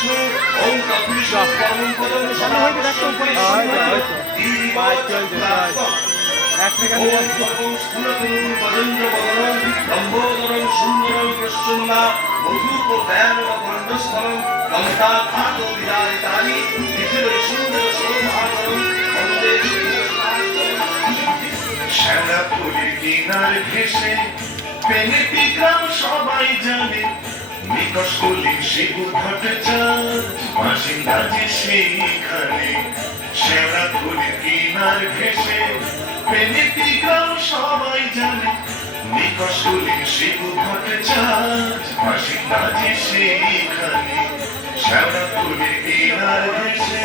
বিষ্ণু ওম তৎবিষ্ণু পরমং পদং ওম স্থূলতরুং বরেন্দ্র বদনং লম্বোদরং সুন্দরং প্রসন্না মধুপোদ্যান গণ্ডস্থলং লঙ্কা খাত বিদারিতানি পৃথিবীর সুন্দর শোভাকরং বন্দে শ্যামলাপুরীর কিনার ঘেঁষে প্রেমেটি গ্রাম সবাই জানে নিকশকুলি শিবু ভট্টাচার্য বাসিন্দা যে সেইখানে শ্যামলাপুরীর কিনার ঘেঁষে প্রেমেটি গ্রাম সবাই জানে নিকশকুলি শিবু ভট্টাচার্য বাসিন্দা যে সেইখানে শ্যামলাপুরীর কিনার ঘেঁষে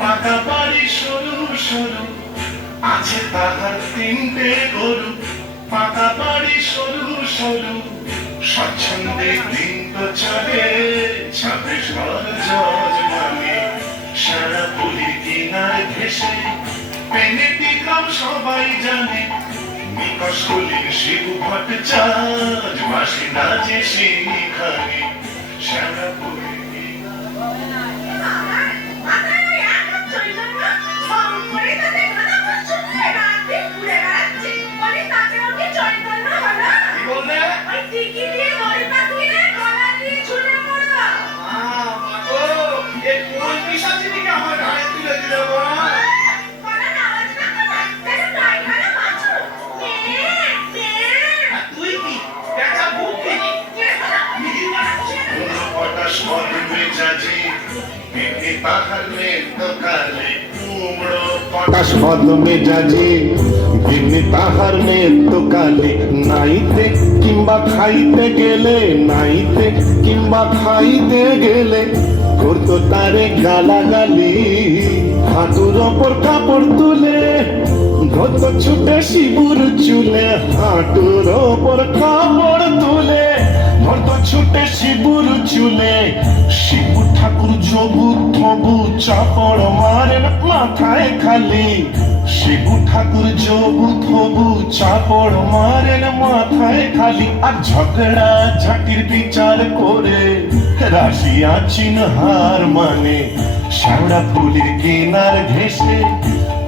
পাকা বাড়ি সরু সরু আছে তাহার তিনটে গরু পাকা বাড়ি সরু সরু স্বচ্ছন্দে দিন তো চলে ছাপে সর যজমানে সারা পুরীর কিনার ঘেঁষে পেনেটি গ্রাম সবাই জানে নিকশকুলির শিবু ভট্টাচার্য বাসিন্দা যে সেইখানে সারা পুরীর তাহার নেতো কালে নাইতে কিংবা খাইতে গেলে নাইতে কিংবা খাইতে গেলে করতো তারে গালাগালি হাঁটুর ওপর কাপড় তুলে ধরতো ছুটে শিবুর চুলে হাঁটুর ওপর কাপড় তুলে ধরতো ছুটে শিবুর চুলে শিবু ঠাকুর যোগু থবু চাপড় মারেন মাথায় খালি শিবু ঠাকুর যোগু থবু চাপড় মারেন মাথায় খালি আর ঝগড়া ঝাঁটির বিচার করে রাশিয়া চীন হার মানে শ্যাওড়া ফুলের কিনার ঘেঁষে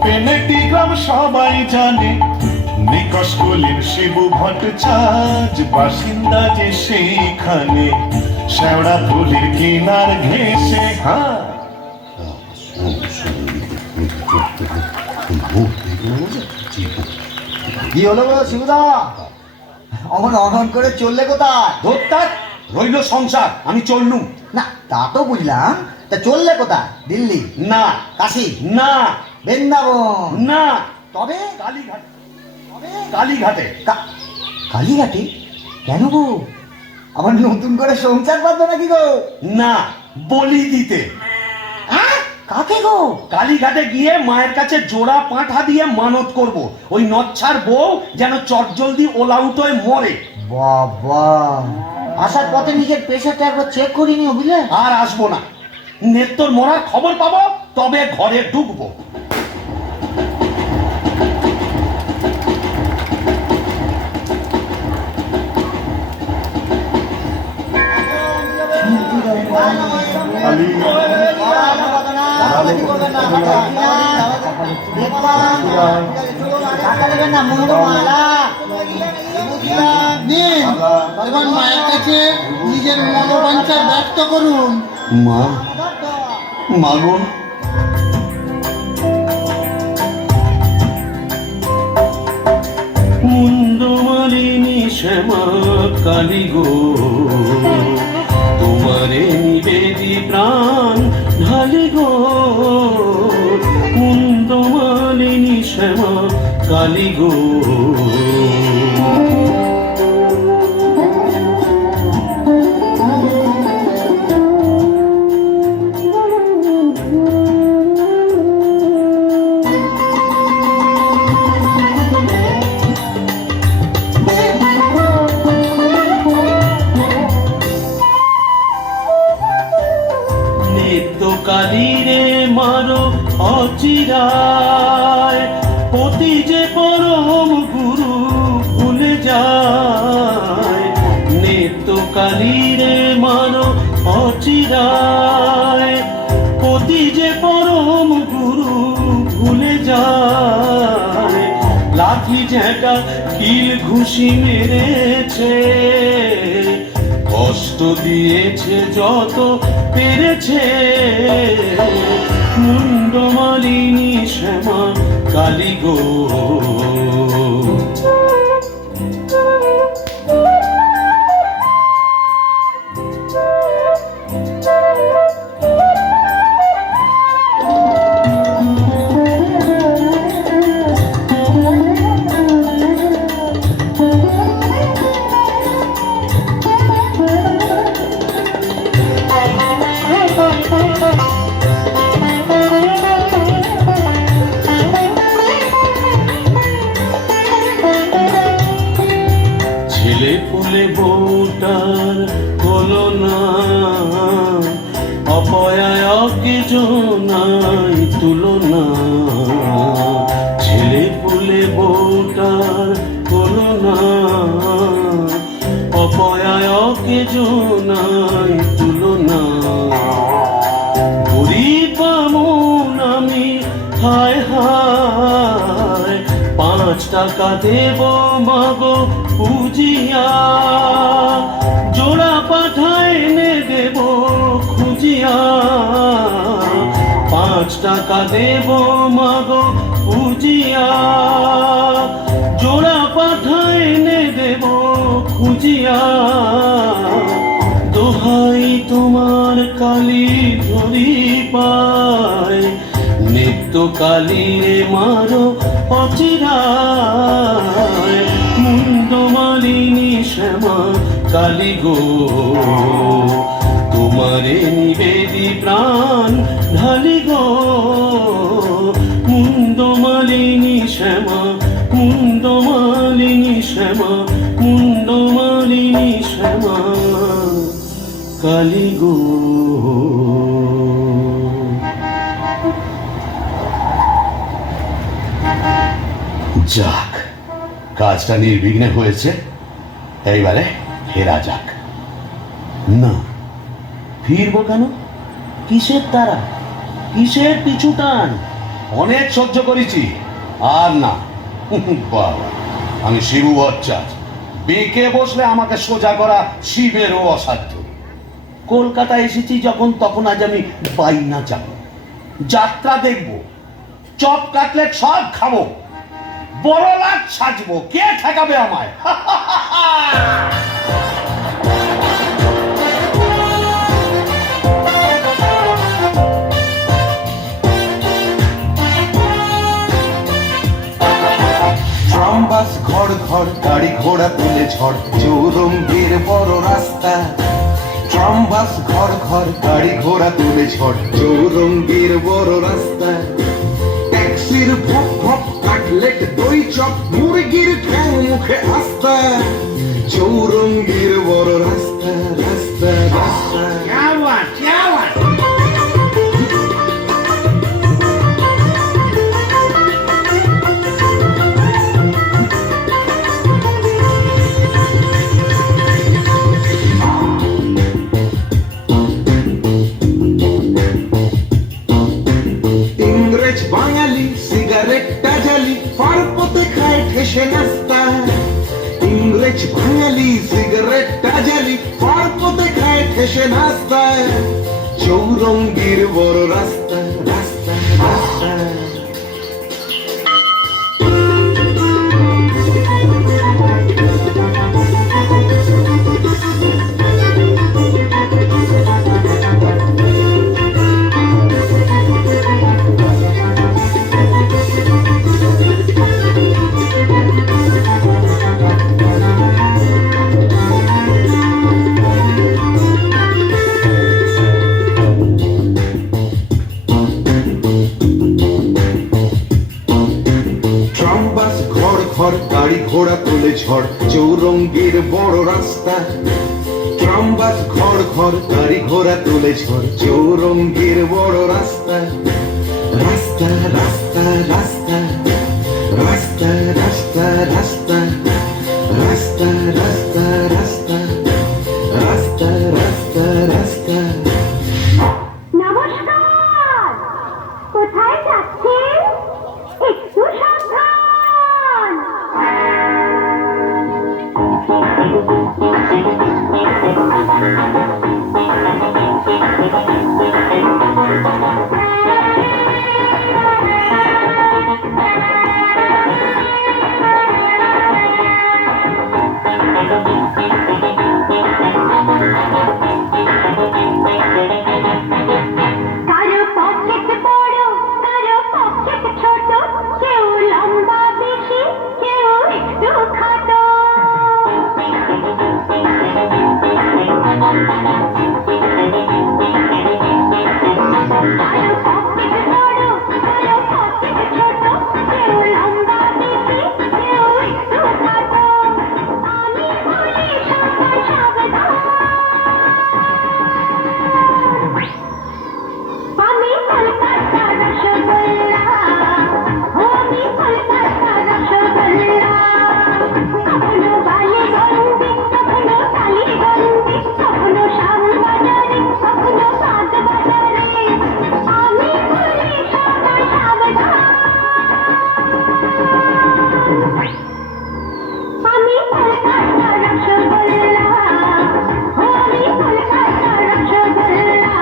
পেনেটি গ্রাম সবাই জানে নিকশকুলির শিবু ভট্টাচার্য বাসিন্দা যে সেইখানে শ্যাওড়া ফুলের কিনার ঘেঁষে কি হলো গো শিবুদা অমন অনন করে চললে কোথায়? ধরতার রইল সংসার, আমি চললুম না তা তো বুঝলাম, তা চললে কোথায়? দিল্লি না, কাশী না, বৃন্দাবন না, তবে কালীঘাট, কালীঘাটে। কালীঘাটে কেন গো? আবার নতুন করে সংসার বাঁধবো নাকি গো? না, বলি দিতে। কাকে গো? কালীঘাটে গিয়ে মায়ের কাছে জোড়া পাঁঠা দিয়ে মানত করব, ওই নচ্ছার বউ যেন চটজলদি ওলাউট হয়ে মরে। বাবা, আসার পথে নিজের প্রেশারটা একবার চেক করিনি বুঝলে? আর আসবো না, নেত্তর মরার খবর পাবো তবে ঘরে ঢুকবো। এবার মায়ের কাছে নিজের মনোবাঞ্ছা ব্যক্ত করুন। মা, মাগো, মুন্ডমালিনী শ্যামা কালী গো, তোমারে নিবেদি প্রাণ ঢালি গো। কালী গো। কালী রে মারো অচিরায়, পতি যে পরম গুরু ভুলে যায়। নিত্য কালী রে মারো অচিরায়, পতি যে পরম গুরু ভুলে যায়। লাঠি ঝেঁটা কিল ঘুষি মেরেছে, কষ্ট দিয়েছে যত পেরেছে। মুন্ডমালিনী শ্যামা কালী গো। ছেলে পুলে বউটার হলো না, অপয়ায়কে জনাই তুলনা। ছেলে পুলে বউটার হলো না, অপয়ায়কে জনাই তুলনা। গরিব বামুন আমি হায় হায়, 5 টাকা দেব মাগো পুজিয়া। জোড়া পাঠায় এনে দেব খুঁজিয়া। 5 টাকা দেব মাগো পুজিয়া। জোড়া পাঠায় এনে দেব খুঁজিয়া। দোহাই তোমার কালী ধরি পায়, নিত্য কালী রে মারো অচিরায়। মুন্ডমালিনী শ্যামা কালী গো, তোমারে নিবেদি প্রাণ ঢালি গো। মুন্ডমালিনী শ্যামা, মুন্ডমালিনী শ্যামা, মুন্ডমালিনী শ্যামা কালী গো। যাক, কাজটা নির্বিঘ্নে হয়েছে, এইবারে ফেরা যাক। না, ফিরবো কেন? কিসের তারা, কিসের পিছু টান? অনেক সহ্য করেছি, আর না। বাবা, আমি শিবু ভট্টাচার্য, বেঁকে বসলে আমাকে সোজা করা শিবেরও অসাধ্য। কলকাতা এসেছি যখন, তখন আজ আমি বাইনা যাব, যাত্রা দেখব, চপ কাটলেট সব খাবো, বড় লাট সাজবো। কে ঠেকাবে আমায়? ট্রাম বাস ঘর ঘর, গাড়ি ঘোড়া তুলে ঝড়, চৌরঙ্গীর বড় রাস্তা। ট্রাম বাস ঘর ঘর, গাড়ি ঘোড়া তুলে ঝড়, চৌরঙ্গীর বড় রাস্তা। ট্যাক্সির ভপ ভপ, কাটলেট দই চপ, মুরগির ঠ্যাং মুখে আস্তা। চৌরঙ্গীর বড় রাস্তা, রাস্তা রাস্তা। ইংরেজ বাঙালি সিগারেটটা জ্বালি, পারপথে খায় ঠেসে নাস্তা। ইংরেজ বাঙালি সিগারেটটা জ্বালি, পারপথে খায় ঠেসে নাস্তা। চৌরঙ্গীর বড় রাস্তা, রাস্তা রাস্তা। ঘোড়া তোলে ঝড় চৌরঙ্গের বড় রাস্তা ট্রাম বাস ঘর ঘর গাড়ি ঘোড়া তোলে ঝড় চৌরঙ্গের বড় রাস্তা রাস্তা রাস্তা রাস্তা রাস্তা রাস্তা রাস্তা রাস্তা রাস্তা রাস্তা রাস্তা রাস্তা রাস্তা নমস্কার, কোথায় যাচ্ছেন? একটু সাবধান। কারো পকেট বড়, কারো পকেট ছোট, কেউ লম্বা বেশি, কেউ একটু খাটো। কারো পকেট বড়, কারো পকেট ছোট, কেউ লম্বা বেশি, কেউ একটু খাটো। আমি বলি সবাই সাবধান। আমি কলকাতা রসগোল্লা, আমি কলকাতা রসগোল্লা। কখনো বালিগঞ্জে, কখনো টালিগঞ্জে, কখনো শ্যামবাজারে, কখনো সাতবাজারে। আমি বলি সবাই সাবধান। আমি কলকাতা রসগোল্লা, আমি কলকাতা রসগোল্লা।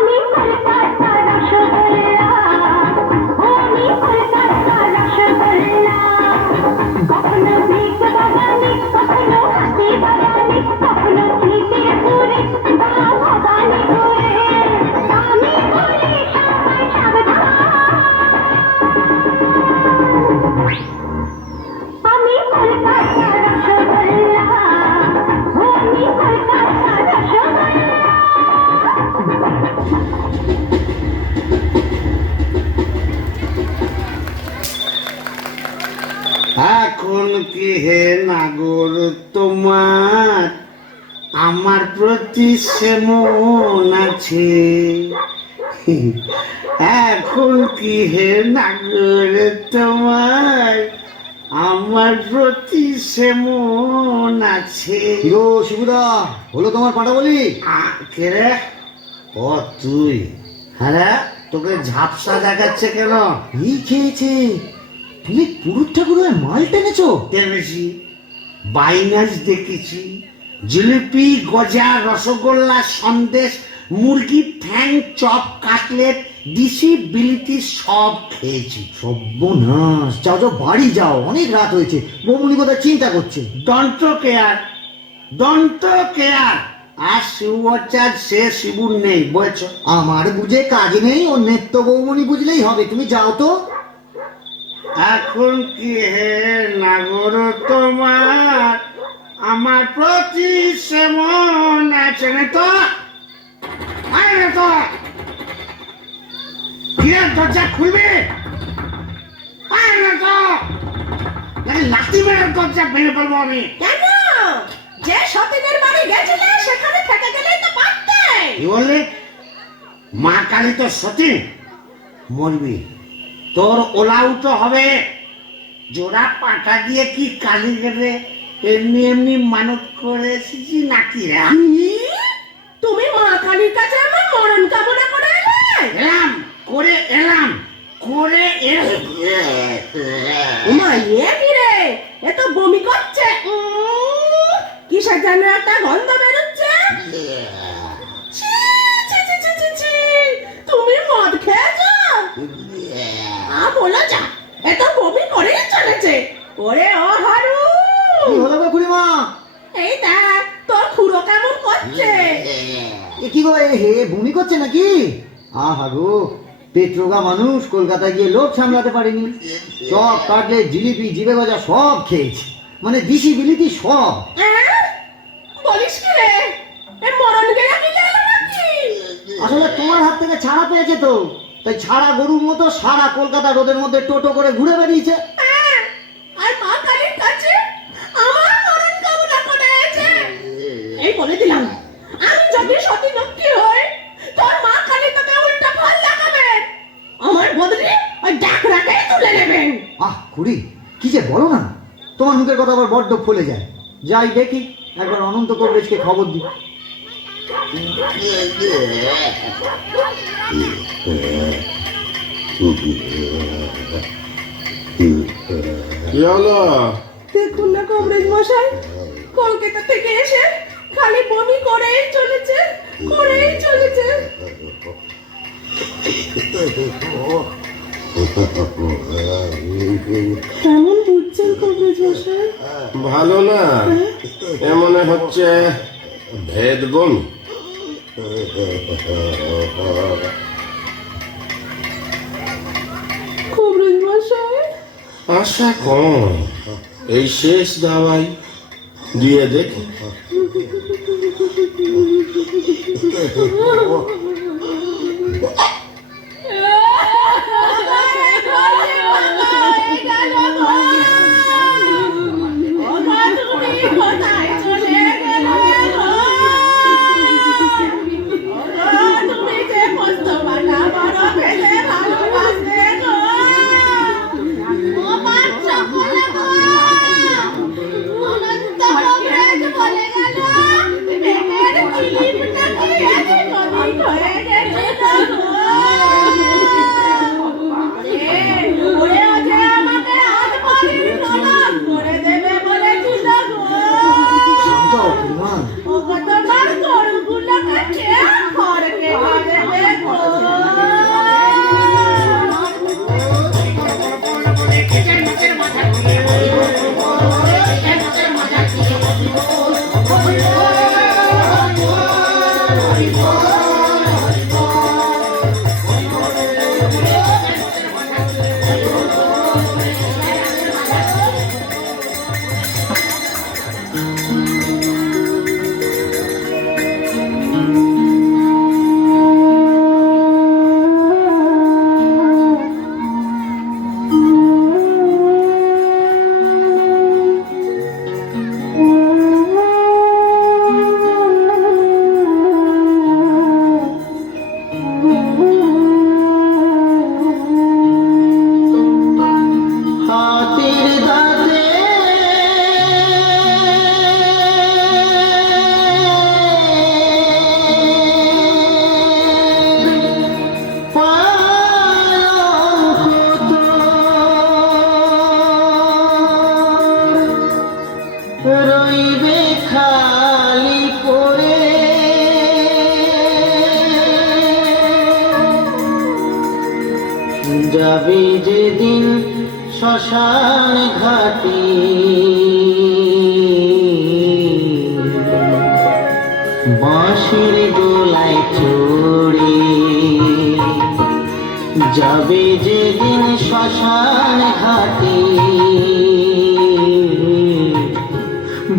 আমি কলকাতা রসগোল্লা, আমি কলকাতা রসগোল্লা। কখনো ভিক বাগানে, কখনো হাতি বাগানে, কখনো ত্রিপুরে বা ভবানীপুরে। আমি বলি সবাই সাবধান। আমি কলকাতা রসগোল্লা, আমি কলকাতা রসগোল্লা। এখন কি হে নাগর তোমার আমার প্রতি সেমন আছে? এখন কি হে নাগর তোমার আমার প্রতি সেমন আছে? হিরো শিবুদা, হলো তোমার পাটা বলি? কে রে? ও তুই? হ্যাঁ, তোকে ঝাপসা দেখাচ্ছে কেন? এই খেয়েছে, তুমি পুরুষ ঠাকুরের মাল টেনেছো? এর বেশি বাইনাস দেখেছি, জিলিপি, গজা, রসগোল্লা, সন্দেশ, মুরগি ঠ্যাং, চপ, কাটলেট, দিশি বিলিতি সব খেয়েছি। সর্বনাশ, যাও যাও বাড়ি যাও, অনেক রাত হয়েছে। বৌমনি কোথায় চিন্তা করছে। দন্ত কেয়ার, দন্ত কেয়ার। আর শিবচার সে শিবুর নেই, বুঝেছ? আমার বুঝে কাজ নেই, ও নেত্য বৌমনি বুঝলেই হবে। তুমি যাও তো। এখন কি হে নাগর তোমার আমার প্রতি সেমন আছে না তো? আয় না তো কিরে দরজা খুলবে আয় না তো নাকি লাঠি মেরে দরজা ভেঙে ফেলবো আমি কেন? যে সতীনের বাড়ি গেছিলে সেখানে থেকে গেলেই তো পারতে। কি বললি মা কালী তো সতীন মরবি তোর ওলাউটো হবে জোড়া পাটা দিয়ে কি কালী গেলে এমনি এমনি মানত করে এসেছি নাকি রে? তুমি মা কালীর কাছে আমার মরণ কামনা করে এলে? এলাম করে এলাম করে মা এ কি রে? এ তো বমি করছে। কিসের যেন একটা গন্ধ বেরোচ্ছে। ছি, ছি, ছি, ছি, ছি, ছি। তুমি মদ খেয়েছো? বলো যা, এ তো বমি করেই চলেছে। ওরে ও হারু, কি হলো গো খুড়িমা? এই দেখ তোর খুড়ো কেমন করছে। এ কি গো, হে বমি করছে নাকি? আহা গো, পেট্রোগা মানুষ কলকাতা গিয়ে লোক সামলাতে পারেনি। সব কাটলেট, জিলিপি, জিবে গজা সব খেয়েছে, মানে দিশি বিলিতি সব। বলিস কি রে? এ মরণ গেলা কি গেল নাকি? আসলে তোমার হাত থেকে ছাড়া পেয়েছে তো, তাই ছাড়া গরুর মতো সারা কলকাতা রোদের মধ্যে টোটো করে ঘুরে বেরিয়েছে। আর মা কালীর কাছে আমার মরণ কামনা করেছে। এই বলে দিলাম, আমি যদি সতী লক্ষ্মী হই, তোর মা কালী তোকে উল্টা ফল লাগাবে। আমার বদলে ওই ডাকরাকেই তুলে নেবেন। আহ খুড়ি, কি যে বলো না, তোমার মুখের কথা আবার বড্ড ফুলে যায়। যাই দেখি, একবার অনন্ত কবরেজকে খবর দিই। কি হলো? দেখুন না কবরেজ মশাই, কলকাতা থেকে এসে খালি বমি করেই চলেছে, করেই চলেছে। কেমন বুঝছেন কবরেজ মশাই? ভালো না, এমনে হচ্ছে ভেদ বমি। কবরেজ মশাই, আশা কম, এই শেষ দাওয়াই দিয়ে দেখি। যাবে যেদিন শ্মশান ঘাটে, বাঁশের দোলায় চড়ে, যাবে যেদিন শ্মশান ঘাটে,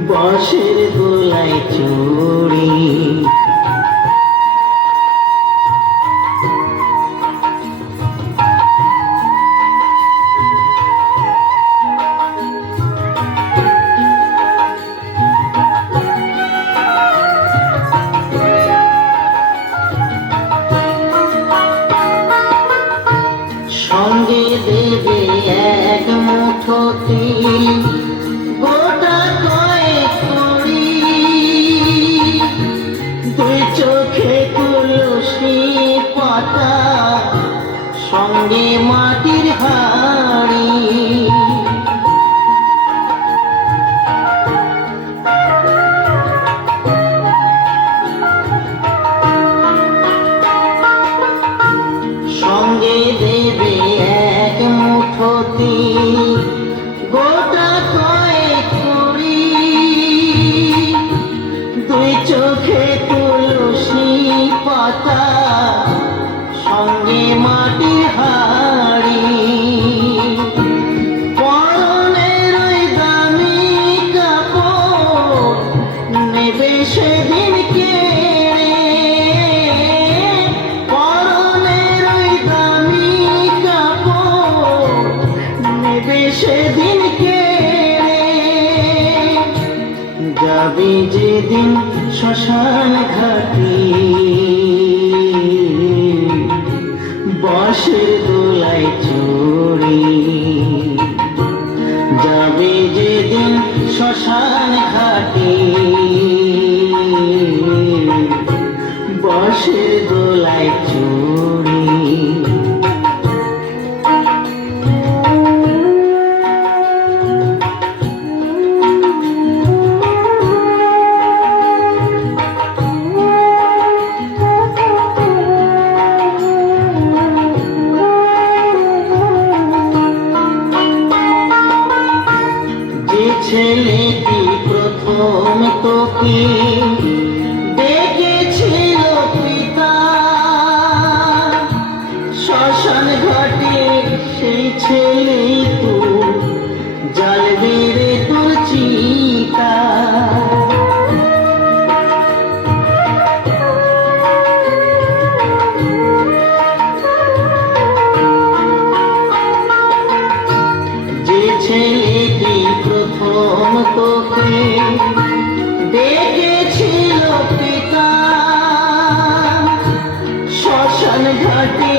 বাঁশের দোলায় চড়ে, যাবে যেদিন শ্মশান ঘাটে বাঁশের দোলায় চড়ে, যাবে যেদিন শ্মশান ঘাটে বাঁশের দোলায় চড়ে। যে ছেলেটি প্রথম তোকে দেখেছিল পিতা শ্মশান ঘাটে, সেই ছেলে তো জ্বালবে রে তোর চিতা। যে ছেলেটি প্রথম তোকে দেখেছিল পিতা শ্মশান ঘাটে,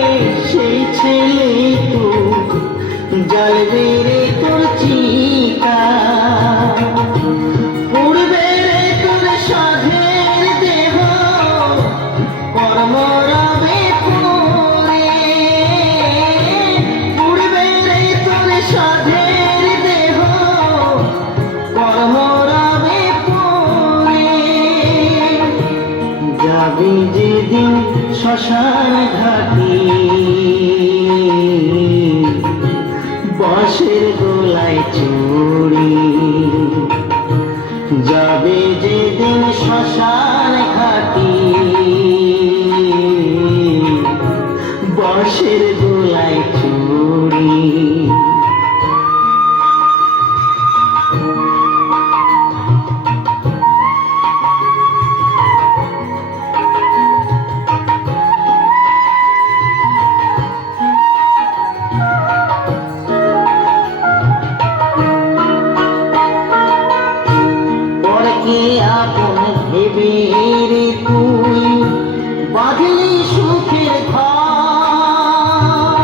সেই ছেলে তো জ্বালবে রে তোর চিতা। পুড়বে রে তোর সাধের দেহ কর্মরবে পড়ে, পুড়বে রে তোর সাধের দেহ কর্মরবে পড়ে। যাবে যেদিন শ্মশান ঘাটে বাঁশের দোলায় চড়ে, যাবে যেদিন শ্মশান ঘাটে বাঁশের দোলায় চড়ে। পরকে আপন ভেবে রে তুই বাঁধলি সুখের ঘর,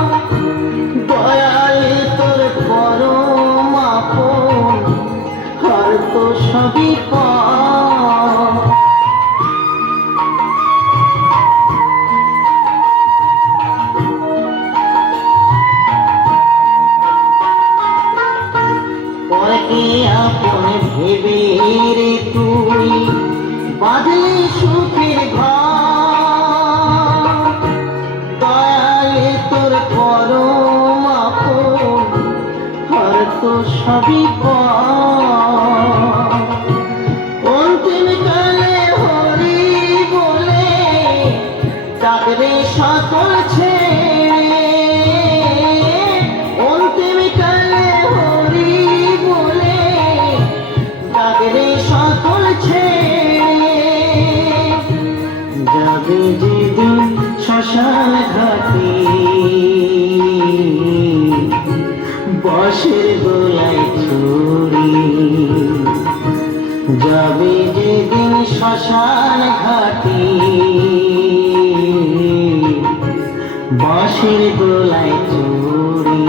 দয়াল তোর পরম আপন ঘর তো সবই পর। পরকে আপন ভেবে রে তুই বাঁধলি সুখের ঘর, দয়াল তোর পরম আপন ঘর তো সবই পর। অন্তিম কালে হরি বলে ডাকবে সকল ছেড়ে, অন্তিম কালে হরি বলে ডাকবে সকল ছেড়ে। যাবে যেদিন শ্মশান ঘাটে বাঁশের দোলায় চড়ে, যাবে যেদিন শ্মশান ঘাটে বাঁশের দোলায় চড়ে,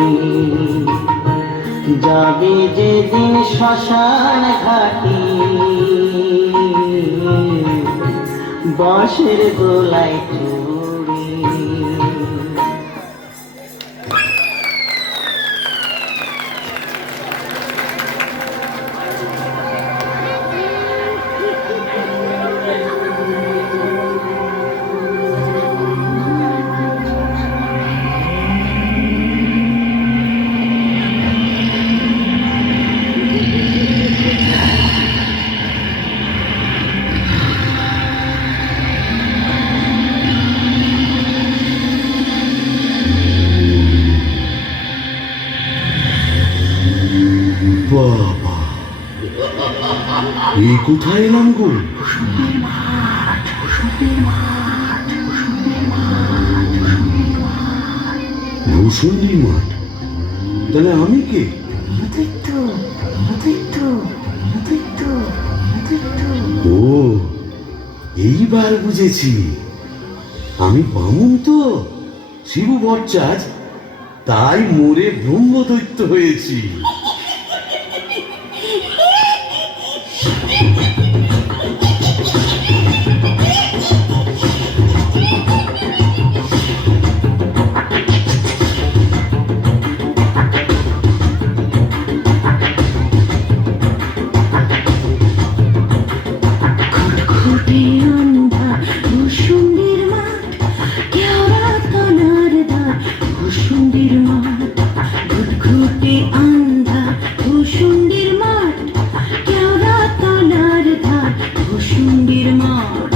যাবে যেদিন শ্মশান ঘাটে বাঁশের দোলায় চড়ে। বাবা, এই কোথায় এলাম গো? ভূষণী মাঠ? তাহলে আমি কে? তুই তো ও, এইবার বুঝেছি, আমি বামুন তো, শিবু ভট্টাচ, তাই মোরে ব্রহ্মদৈত্য হয়েছি। খুঁটখুটে অন্ধা ভূসুন্ডির মাঠ, কেওড়া তলার দ্বার ভূসুন্ডির মাঠ। খুঁটখুটে অন্ধা ভূসুন্ডির মাঠ, কেওড়া তলার ধার ভূসুন্ডির মাঠ।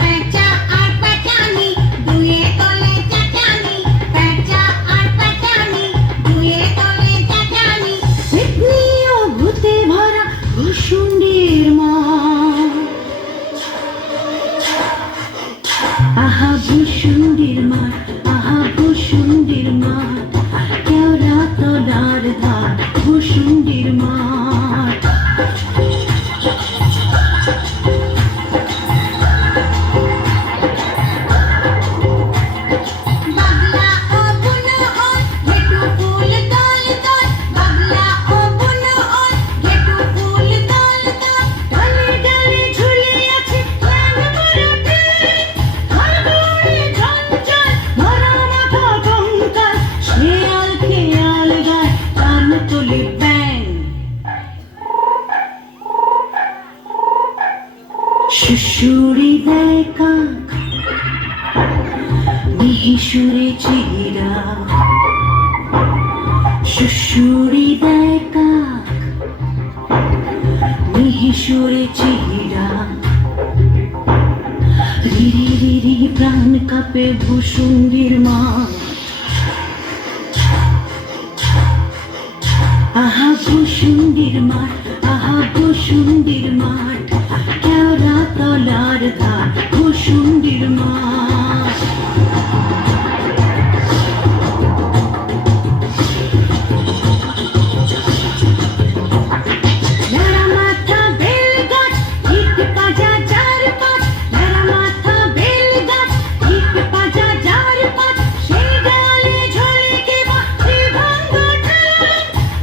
পেঁচা আর পেঁচানি দুয়ে তলে চেঁচানি, পেঁচা আর পেঁচানি দুয়ে তলে চেঁচানি। পেতনি ও ভূতে ভরা ভূসুন্ডির মাঠ। আহা ভূসুন্ডির মাঠ, আহা ভূসুন্ডির মাঠ, কেওড়া তলার ধার ভূসুন্ডির মাঠ। বাবলা ও বুনো ওই ঘেটু ফুল দল দল, বাবলা ও বুনো ওই ঘেটু ফুল দল দল। ডালে ডালে ঝুলে আছে ল্যাং বরফে, খড়গড়ে ঝঞ্ঝাল ভরা মাথা কঙ্কাল। শেয়াল খেয়াল গায় কান তোলে ব্যাং। শুশুড়ি দেয় কাক, মিহিসুরে চিরা। শুশুড়ি দেয় কাক, মিহিসুরে চিরা। রিরি রিরি প্রাণ কাঁপে ভূসুন্ডির মাঠ। আহা ভূসুন্ডির মাঠ, আহা ভূসুন্ডির মাঠ, কেওড়া তলার ধার ভূসুন্ডির মাঠ। ন্যাড়া মাথা বেল গাছ, ইট পাজা যার পাত। ন্যাড়া মাথা বেল গাছ, ইট পাজা যার পাত। সেই ডালে ঝোলে কেবা ত্রিভঙ্গ ঠাই।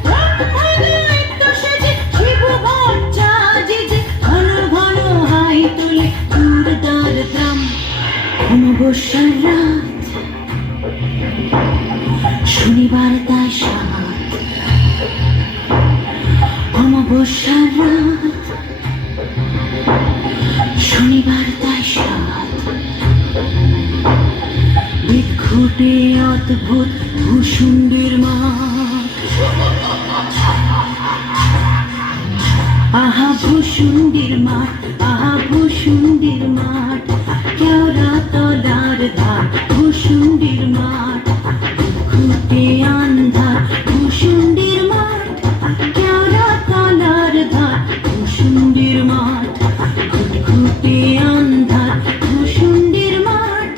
ব্রহ্মদৈত্য সেজে শিবু ভট্টাচ যে ঘন ঘন হাই তোলে দুর্দার দাম। অমাবস্যার রাত, শনিবার তাই সাত। অমাবস্যার রাত, শনিবার তাই সাত। বিক্ষুটে অদ্ভুত ভূসুন্ডির মাঠ। আহা ভূসুন্ডির মাঠ, আহা ভূসুন্ডির মাঠ, কেওড়া তলার ধার ভূসুন্ডির মাঠ। খুঁটে আন্ধার ভূসুন্ডির মাঠ, কেওড়া তলার ধার ভূসুন্ডির মাঠ। খুঁটখুটে আন্ধার ভূসুন্ডির মাঠ,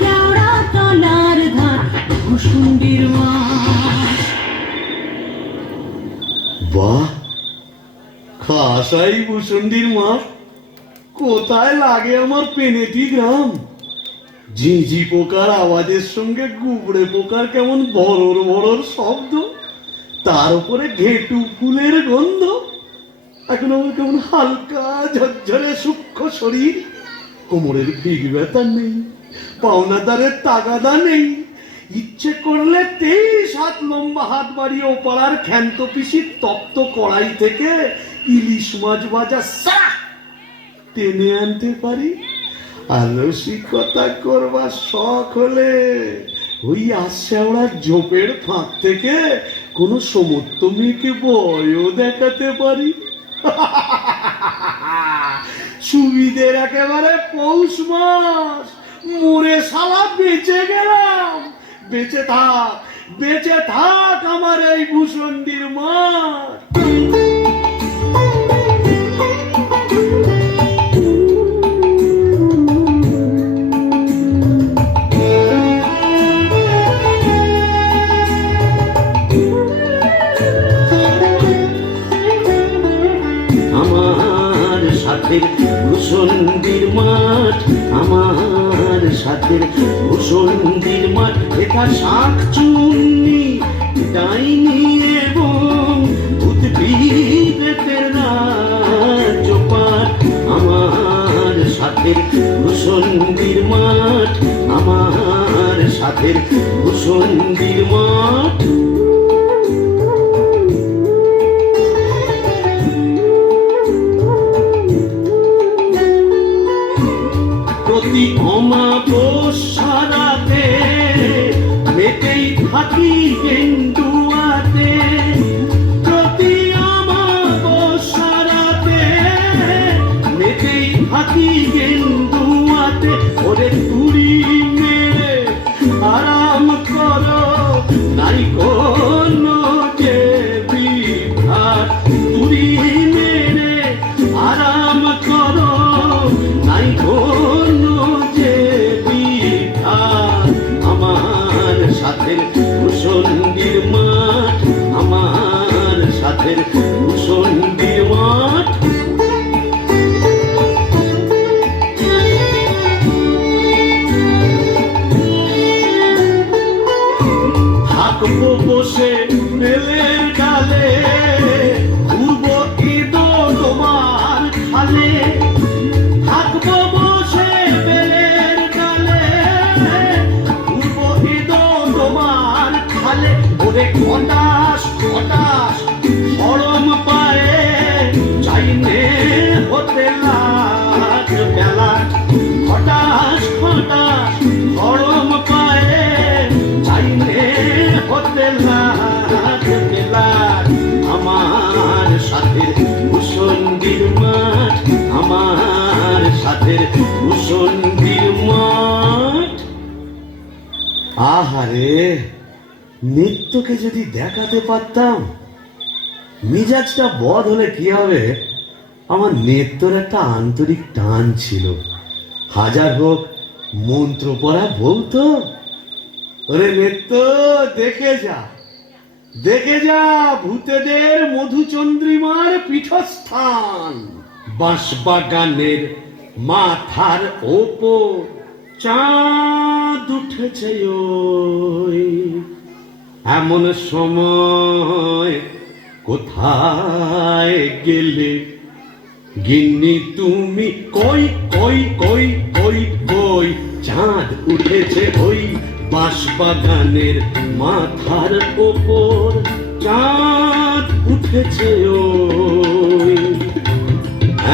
কেওড়া তলার ধার ভূসুন্ডির মাঠ। বাহ, খাসাই ভূসুন্ডির মাঠ। কোথায় লাগে আমার পেনেটি গ্রাম। ঝিঁঝি পোকার আওয়াজের সঙ্গে গুবড়ে পোকার কেমন বড়র বড়র শব্দ, তার উপরে ঘেটু ফুলের গন্ধ। এখন আমার কেমন হালকা ঝরঝরে সূক্ষ্ম শরীর। কোমরের পিঠ ব্যথা নেই, পাওনাদারের তাগাদা নেই। ইচ্ছে করলে 23 হাত লম্বা হাত বাড়িয়ে ওপাড়ার ক্ষান্ত পিসির তপ্ত কড়াই থেকে ইলিশ মাছ ভাজা সারা টেনে আনতে পারি। আর রসিকতা করবার শখ হলে ওই আশ্যাওড়ার ঝোপের ফাঁক থেকে কোনো সমর্থ মেয়েকে বয়ও দেখাতে পারি। সুবিধের একেবারে পৌষ মাস, মরে শালা বেঁচে গেলাম। বেঁচে থাক আমার এই ভূসুন্ডির মাঠ। সাথের ভূষণ্ডির মাঠ, আমার সাথের ভূষণ্ডির মাঠ। এটা শাক চুন্নি ডাইনি এবং উদ্ভিদের রাজ্যপাঠ, আমার সাথের ভূষণ্ডির মাঠ, আমার সাথের ভূষণ্ডির মাঠ। প্রতি অমাবস্যা রাতে মেতেই থাকি গেন্ডুয়াতে, প্রতি অমাবস্যা রাতে মেতেই থাকি গেন্ডুয়াতে। ওরে তুড়ি মেরে আরাম করো, নাই কোনো যে বিভ্রাট। তুড়ি মেরে আরাম করো, নাই কোনো যে বিভ্রাট। আমার সাথের ভূষণ্ডির মাঠ, আমার সাথের ভূষণ্ডির মাঠ। থাকবো বসে বেলের ডালে, ঘুরবো ইদো তোমার খালে। থাকবো বসে বেলের ডালে, ঘুরবো ইদো তোমার খালে। ওরে খটাস খটাস সরম পায়ে চাইনে হতে লাগ বেলা। খটাস খটাস সরম পায়ে চাইনে হতে লাগ বেলা। আমার সাথের ভূষণ্ডির মাঠ, আমার সাথের ভূষণ্ডির মাঠ। আহারে, নৃত্যকে যদি দেখাতে পারতাম। মিজাজটা বদ হলে কি হবে, আমার নৃত্যর একটা আন্তরিক টান ছিল। হাজার হোক মন্ত্র পড়া বলতো, ওরে নৃত্য দেখে যা, দেখে যা ভূতেদের মধুচন্দ্রিমার পীঠস্থান। বাঁশবাগানের মাথার ওপর চাঁদ উঠেছে ওই, এমন সময় কোথায় গেলে গিন্নি তুমি? কই কই কই কই কই, চাঁদ উঠেছে ওই বাঁশবাগানের মাথার ওপর, চাঁদ উঠেছে ওই,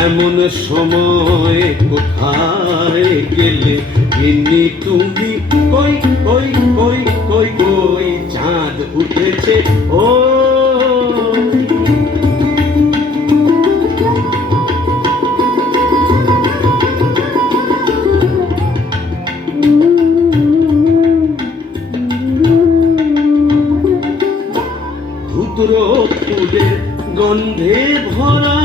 এমন সময় কোথায় গেলে গিন্নি তুমি? কই কই কই কই কই, চাঁদ উঠেছে ওই। ধুতরো ফুলের গন্ধে ভরা,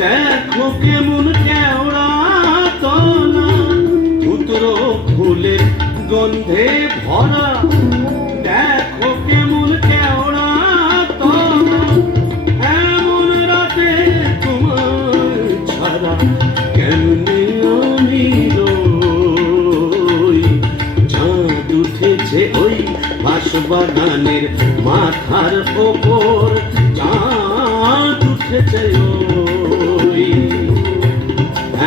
দেখো কেমন কেওড়া তলা। ধুতরো ফুলের গন্ধে ভরা, দেখো কেমন কেওড়া তলা। এমন রাতে তোমার ছাড়া কেমনে আমি রই? চাঁদ উঠেছে ওই বাঁশবাগানের মাথার ওপর, চাঁদ উঠেছে ওই,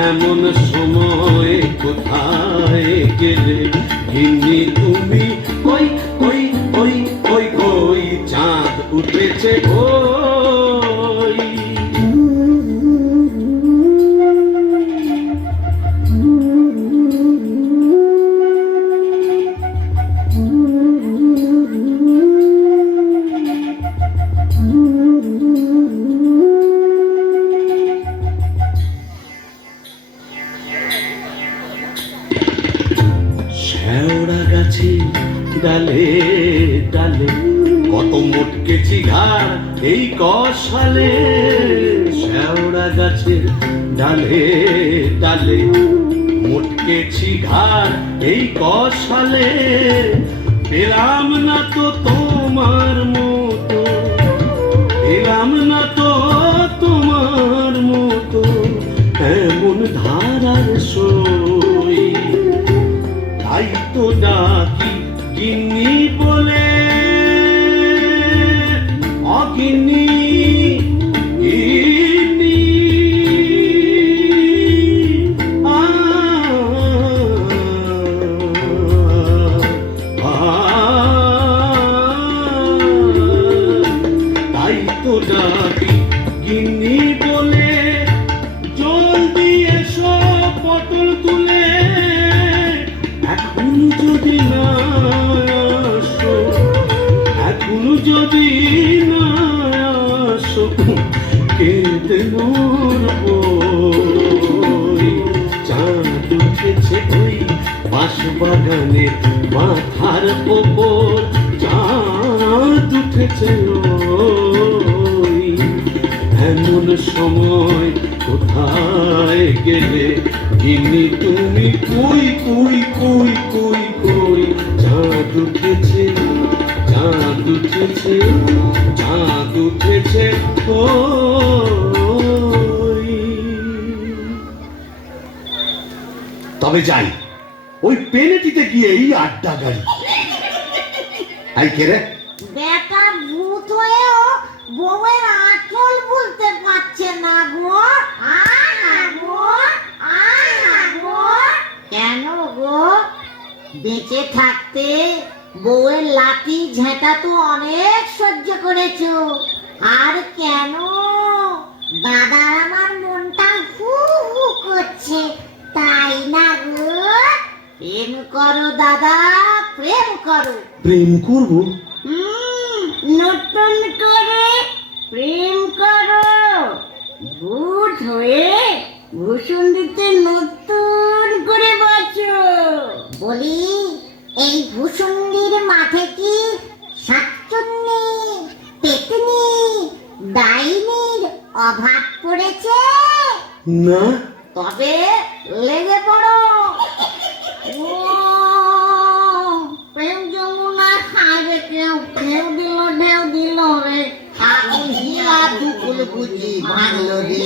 এমন সময় কোথায় গেলে গিন্নি তুমি? কই কই কই কই কই, চাঁদ উঠেছে ওই। শেওড়া গাছে ডালে ডালে কত মোটকেছি ঘাড় এই কষালে। শেওড়া গাছের ডালে ডালে মোটকেছি ঘাড় এই কষালে। পেলাম না তো তোমার মতো, পেলাম না তো তোমার মতো, লেবুর বই, চাঁদ উঠেছে ওই বাঁশবাগানের মাথার ওপর, চাঁদ উঠেছে ওই। এমন সময় কোথায় গেলে গিন্নি তুমি, কই কই কই কই কই, চাঁদ উঠেছে, চাঁদ উঠেছে, চাঁদ উঠেছে ওই। তবে যাই, ওই পেনেটিতে গিয়েই আড্ডা গাড়ি। আই কে রে? বেটা ভূত হয়েও বউয়ের আঁচল বলতে পারছে না গো। কেন গো? বেঁচে থাকতে বউয়ের লাঠি ঝেঁটা তো অনেক সহ্য করেছো, আর কেন? দাদার আমার মনটা হু হু করছে, তাই না গো? প্রেম করো দাদা, প্রেম করো। প্রেম করবো? নতুন করে প্রেম করো। ভূত হয়ে ভূষণ্ডিতে নতুন করে বাঁচো। বলি, এই ভূষণ্ডির মাঠে কি শাকচুন্নি, পেতনি, ডাইনির অভাব পড়েছে? না। তবে লেগে পড়ো। ও প্রেম যমুনায় খাবে কেউ, ঢেউ দিল রে, হিয়া দুকুল বুঝি ভাঙলো রে।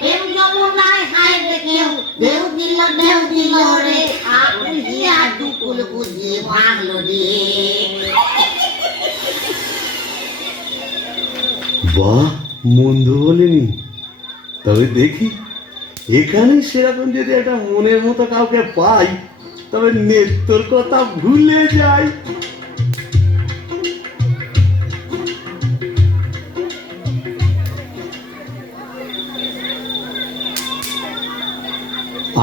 প্রেম যমুনায় খাবে কেউ, ঢেউ দিল রে, হিয়া দুকুল বুঝি ভাঙলো রে। বাহ, মন্দ বলেনি। তবে দেখি, এখানে সেরকম যদি একটা মনের মতো কাউকে পাই, তবে নেত্রর কথা ভুলে যাই।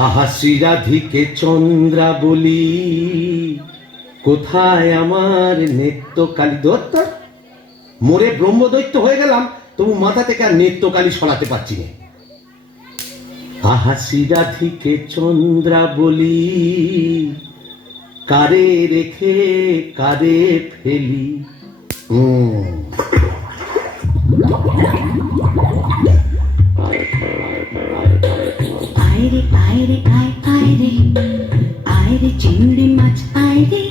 আহা শ্রীরাধিকে চন্দ্রা বলি, কোথায় আমার নেত্রকালী দত্ত? মোরে ব্রহ্মদৈত্য হয়ে গেলাম, তবু মাথা থেকে আর নেত্রকালী সরাতে পারছি না। আহা শ্রীরাধিকে চন্দ্রা বলি, কারে রেখে কারে ফেলি। আয়রে আয়রে আয় আয়রে, আয়রে চিংড়ি মাছ আয়রে,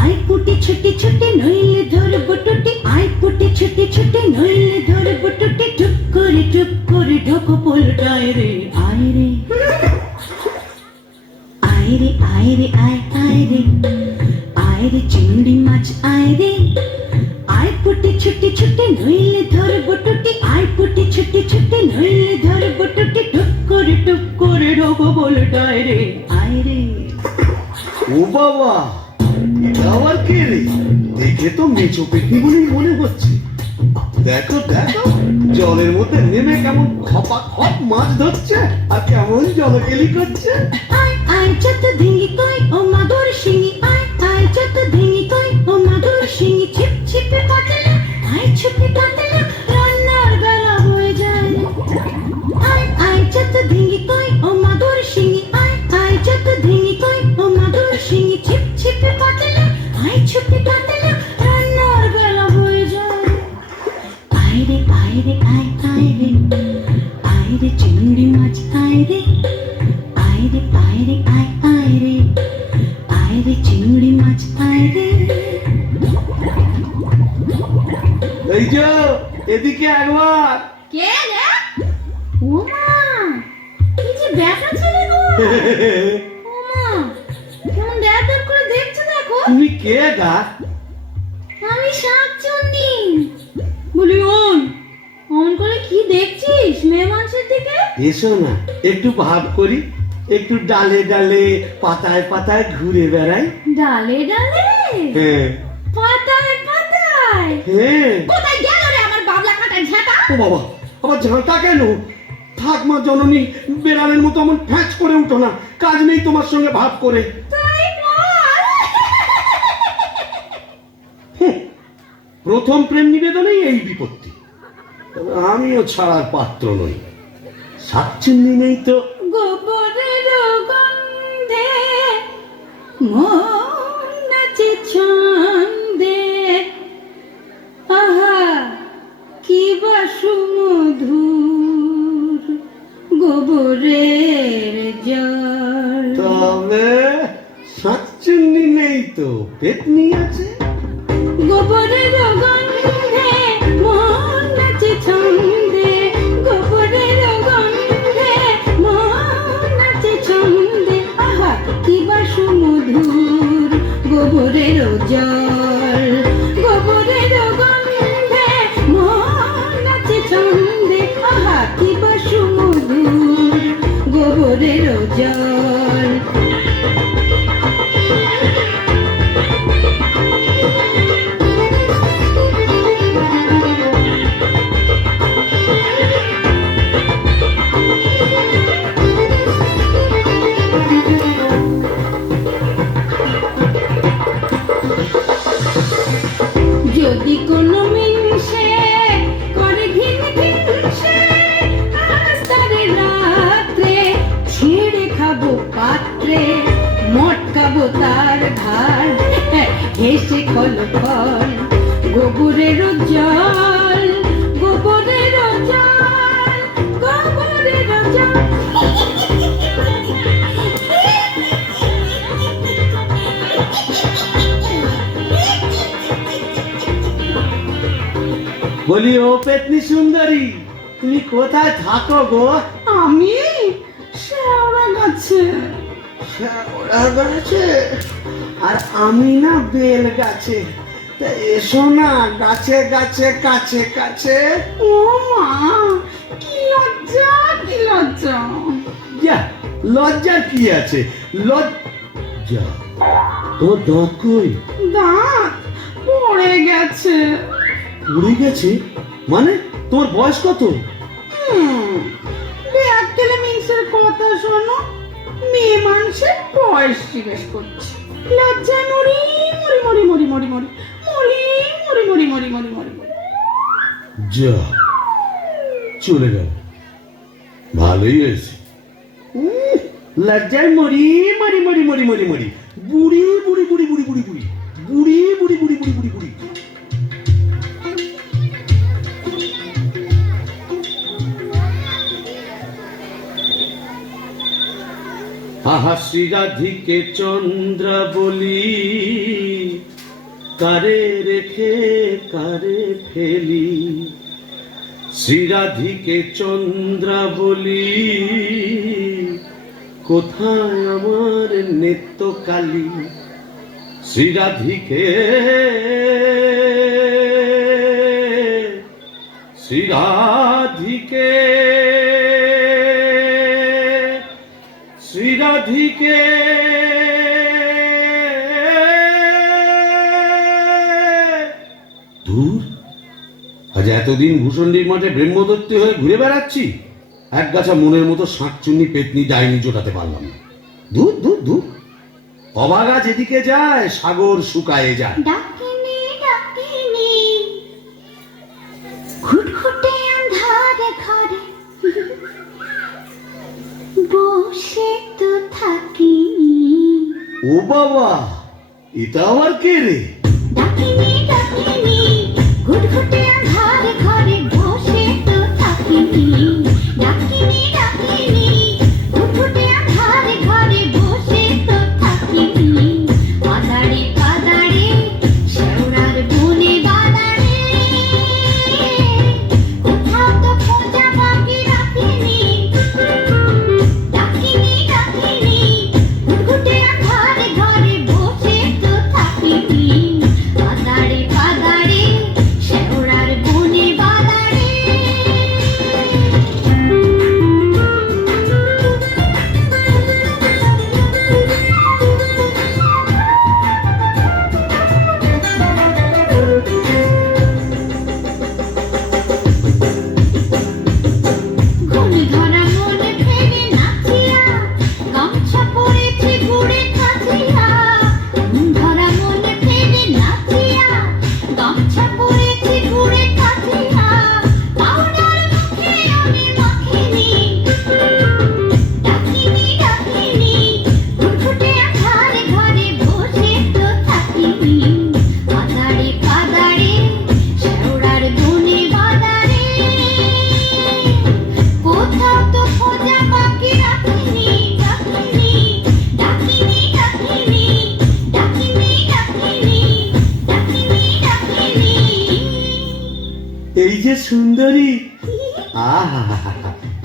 আয় পুটি ছুটি ছুটি নইলে ধরবো টুটি, আয় পুটি ছুটি ছুটি নইলে ধরবো টুটি, টুক করে ঢোকো পোলটায় রে। আয়রে আয়রে আয়রে আয় আয়রে, আয়রে চিংড়ি মাছ আয়রে, আয় পুটি ছুটি ছুটি নইলে ধরবো টুটি, আয় পুটি ছুটি ছুটি নইলে ধরবো টুটি, টুক করে ঢোকো পোলটায় রে। আয়রে। ও বাবা, এটা আবার কে রে? দেখে তো মেচো পেটনি বলেই মনে হচ্ছে। দেখো দেখো, জলের মধ্যে নেমে কেমন খপা খপ মাছ ধরছে, আর কেমন জলকেলি করছে। আয় আয় যত ধিঙ্গি কই ও মাদুর শিঙি, আয় আয় যত ধিঙ্গি কই ও মাদুর শিঙি, ছিপ ছিপে কাটলা, আয় ছুপে কাটলা, রান্নার বেলা হয়ে যায়। আয় আয় যত ধিঙ্গি কই ও মাদুর শিঙি, আয় আয় যত ধিঙ্গি কই ও মাদুর শিঙি, ছিপ ছিপে কাটলা, আয় ছুপে কাটলা, রান্নার বেলা হয়ে যায়। আয়রে আয়রে আয় আয়রে, আয়রে চিংড়ি মাছ আয়রে, আয়রে আয়রে আয় আয়রে, আয়রে চিংড়ি মাছ আয়রে। এই যে এদিকে একবার। কে রে? ও মা, কি যে ব্যাটা ছেলে গো। ও মা, কেমন দেখ করে দেখছো দেখো। তুমি কে গা? আমি শাকচুন্নি। বলি ওন, অন করে কি দেখছিস মেয়ে মানুষের দিকে? এসো না, একটু ভাব করি, একটু ডালে ডালে পাতায় পাতায় ঘুরে বেড়াই। ডালে ডালে, হ্যাঁ পাতায় পাতায়। হ্যাঁ। কোথায় গেল রে আমার বাবলা কাটা ঝাঁটা? ও বাবা, আবার ঝাঁটা কেন? থাক মা জননী, বেড়ালের মতো এমন ফ্যাঁচ করে উঠো না, কাজ নেই তোমার সঙ্গে ভাব করে। তাই বল। প্রথম প্রেম নিবেদনেই এই বিপত্তি। তবে আমিও ছাড়ার পাত্র নই। শাকচুন্নি নেই তো গোবরের গন্ধে মন নাচে ছন্দে, আহা কি বা সুমধুর গোবরের জল। তবে শাকচুন্নি নেই তো পেতনি আছে। গোবরের গন্ধে মন নাচে ছন্দে, গোবরের গন্ধে মন নাচে ছন্দে, আহা কি বা সুমধুর গোবরের জল। গোবরের গন্ধে মন নাচে ছন্দে, আহা কি বা সুমধুর গোবরের জল। যদি কোনো মিনসে করে ঘিন ঘিনসে আস্তারে রাত্রে ছিঁড়ে খাবো পাত্রে, মটকাবো তার ঘাড় হেসে খল খল গোবরের জল, গোবরের জল, গোবরের জল। বলি ও পেতনি সুন্দরী, তুমি কোথায় থাকো গো? আমি শেওড়া গাছে। শ্যাওড়া গাছে? আর আমি না বেল গাছে। তা এসো না গাছে গাছে কাছে কাছে। ও মা, কি লজ্জা, কি লজ্জা। যা, লজ্জার কি আছে? লজ্জা তোর দাঁত কই? দাঁত পড়ে গেছে। উড়ে গেছে মানে? তোমার বয়স কত? ব্যাককেলে মিন্সের কথা শোনো, মেয়ে মানুষের বয়স জিজ্ঞেস করছে। লজ্জায় মরি মরি মরি মরি মরি মরি মরি মরি মরি মরি মরি মরি মরি। যা, চলে গেল। ভালোই হয়েছে। লজ্জায় মরি মরি মরি মরি মরি মরি বুড়ি বুড়ি বুড়ি বুড়ি বুড়ি বুড়ি বুড়ি বুড়ি বুড়ি বুড়ি বুড়ি বুড়ি। আহা শ্রীরাধিকে চন্দ্র বলি, কারে রেখে কারে ফেলি। শ্রীরাধিকে চন্দ্র বলি, কোথায় আমার নেত্রকালী। শ্রীরাধিকে শ্রীরাধিকে শ্রীরাধিকে দূর। আজ এতদিন ভূষণ্ডির মাঠে ব্রহ্মদত্তি হয়ে ঘুরে বেড়াচ্ছি, এক গাছা মনের মতো শাঁকচুন্নি পেতনি ডাইনি জোটাতে পারলাম না। দূর দূর দূর। অবাগা যেদিকে যায় সাগর শুকায়ে যায়। ডাকিনি ডাকিনি ঘুটঘুটে আন্ধারে ঘরে বসে তো থাকিনি। ও বাবা, এটা আবার কে রে? ডাকিনি ডাকিনি ঘুটঘুটে আন্ধারে ঘরে বসে তো থাকিনি। ডাকিনি ডাকিনি ঘুটঘুটে আন্ধারে ঘরে বসে তো থাকিনি। বাদারে বাদারে শেওড়ার বনে বাদারে কোথাও তো খোঁজা বাকি রাখিনি। ডাকিনি ডাকিনি ঘুটঘুটে আন্ধারে ঘরে বসে তো থাকিনি। বাদারে বাদারে শেওড়ার বনে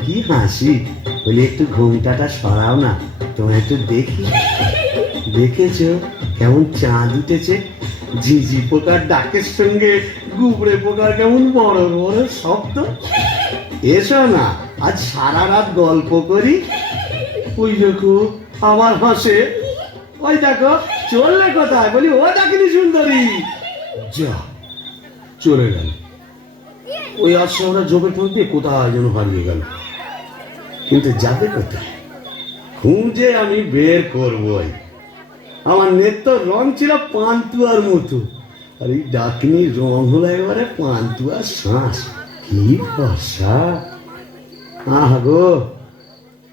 কি হাসি, বলি একটু ঘুমটাটা সরাও না, তোমায় একটু দেখি। দেখেছো কেমন চাঁদ উঠেছে, ঝিঝি পোকার ডাকের সঙ্গে গুবড়ে পোকার কেমন বড় বড় শব্দ। এসো না আজ সারা রাত গল্প করি। ওই দেখো আমার হাসে, ওই দেখো চললে কোথায়, বলি ও ডাকিনি সুন্দরী। যা চলে গেল, ওই আজকে আমরা জোপের মধ্যে কোথায় যেন হারিয়ে গেল। কিন্তু যাবে কোথায় খুঁজে আমি বের করবই। আমার নেত্র রং ছিল পান্তুয়ার মতো, আর এই ডাকিনীর রং হলো একেবারে পান্তুয়ার শ্বাস। কি ভরসা! আহা গো,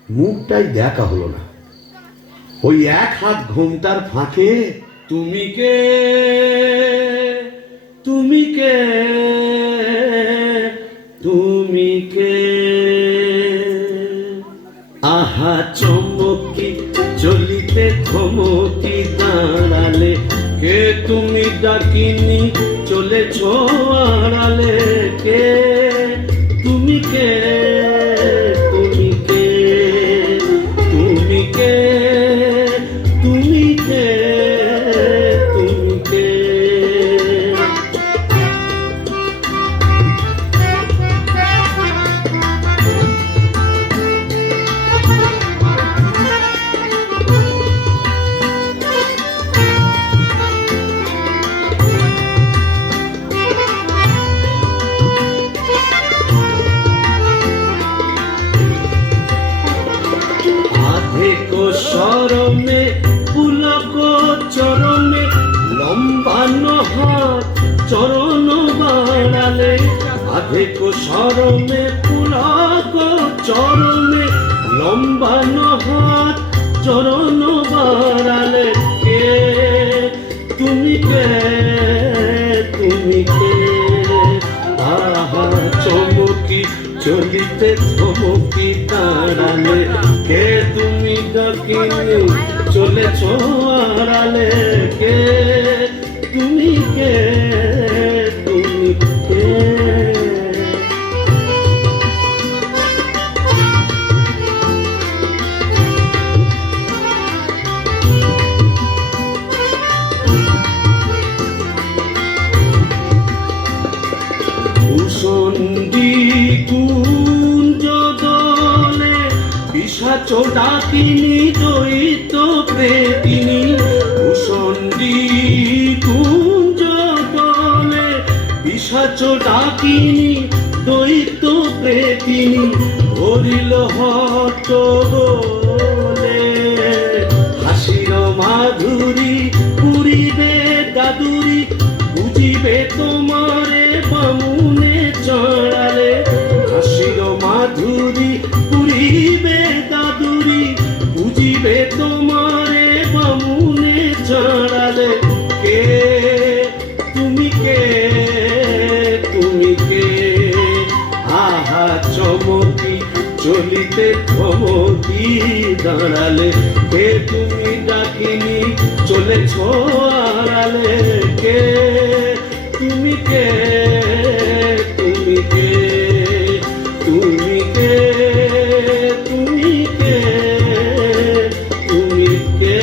মুখটাই দেখা হলো না। ওই এক হাত ঘোমটার ফাঁকে তুমি কে, তুমি কে, তুমি কে। আহা চমকি চলিতে থমকি দাঁড়ালে, কে তুমি ডাকিনি চলেছ আড়ালে, কে তুমি কে, তুমি কে, তুমি কে, তুমি কে, তুমি কে। সরমে পুলক চরণে লম্বানো হাত চরণ বাড়ালে, আধেক সরমে পুলক চরণে লম্বানো হাত চরণ বাড়ালে, কে তুমি কে, তুমি কে। আহা চমকি চলিতে থমকি দাঁড়ালে, কে তুমি ডাকিনি চলেছ আড়ালে, কে তুমি কে, তুমি কে। ভূষণ্ডী কুঞ্জ দলে পিশাচ ডাকিনী দৈত্য প্রেতিনী, ভূষণ্ডী কুঞ্জ দলে পিশাচ ডাকিনী দৈত্য প্রেতিনী, ভরিল হট বলে হাসির মাধুরী পুরিবে দাদুরি, বুঝিবে তোমারে বামুনে চড়ালে, হাসির মাধুরী পুরিবে দাদুরি, বুঝিবে তোমারে বামুনে চড়ালে, কে তুমি কে, তুমি কে। আহা চমকি চলিতে থমকি দাঁড়ালে, কে তুমি ডাকিনি চলেছ আড়ালে, কে তুমি কে, তুমি কে, তুমি কে, তুমি কে, তুমি কে।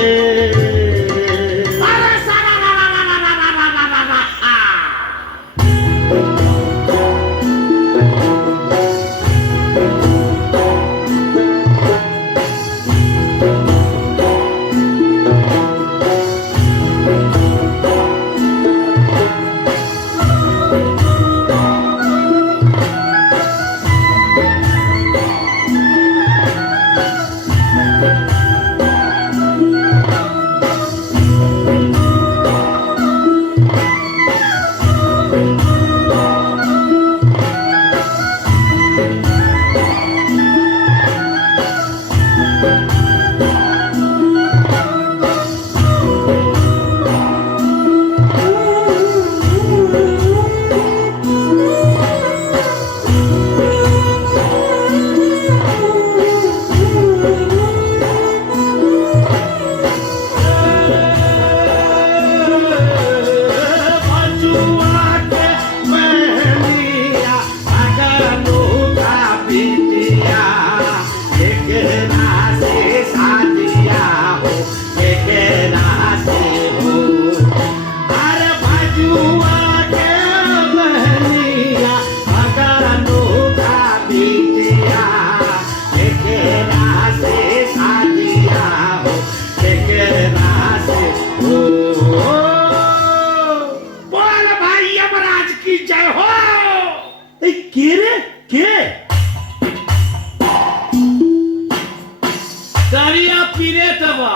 तबा।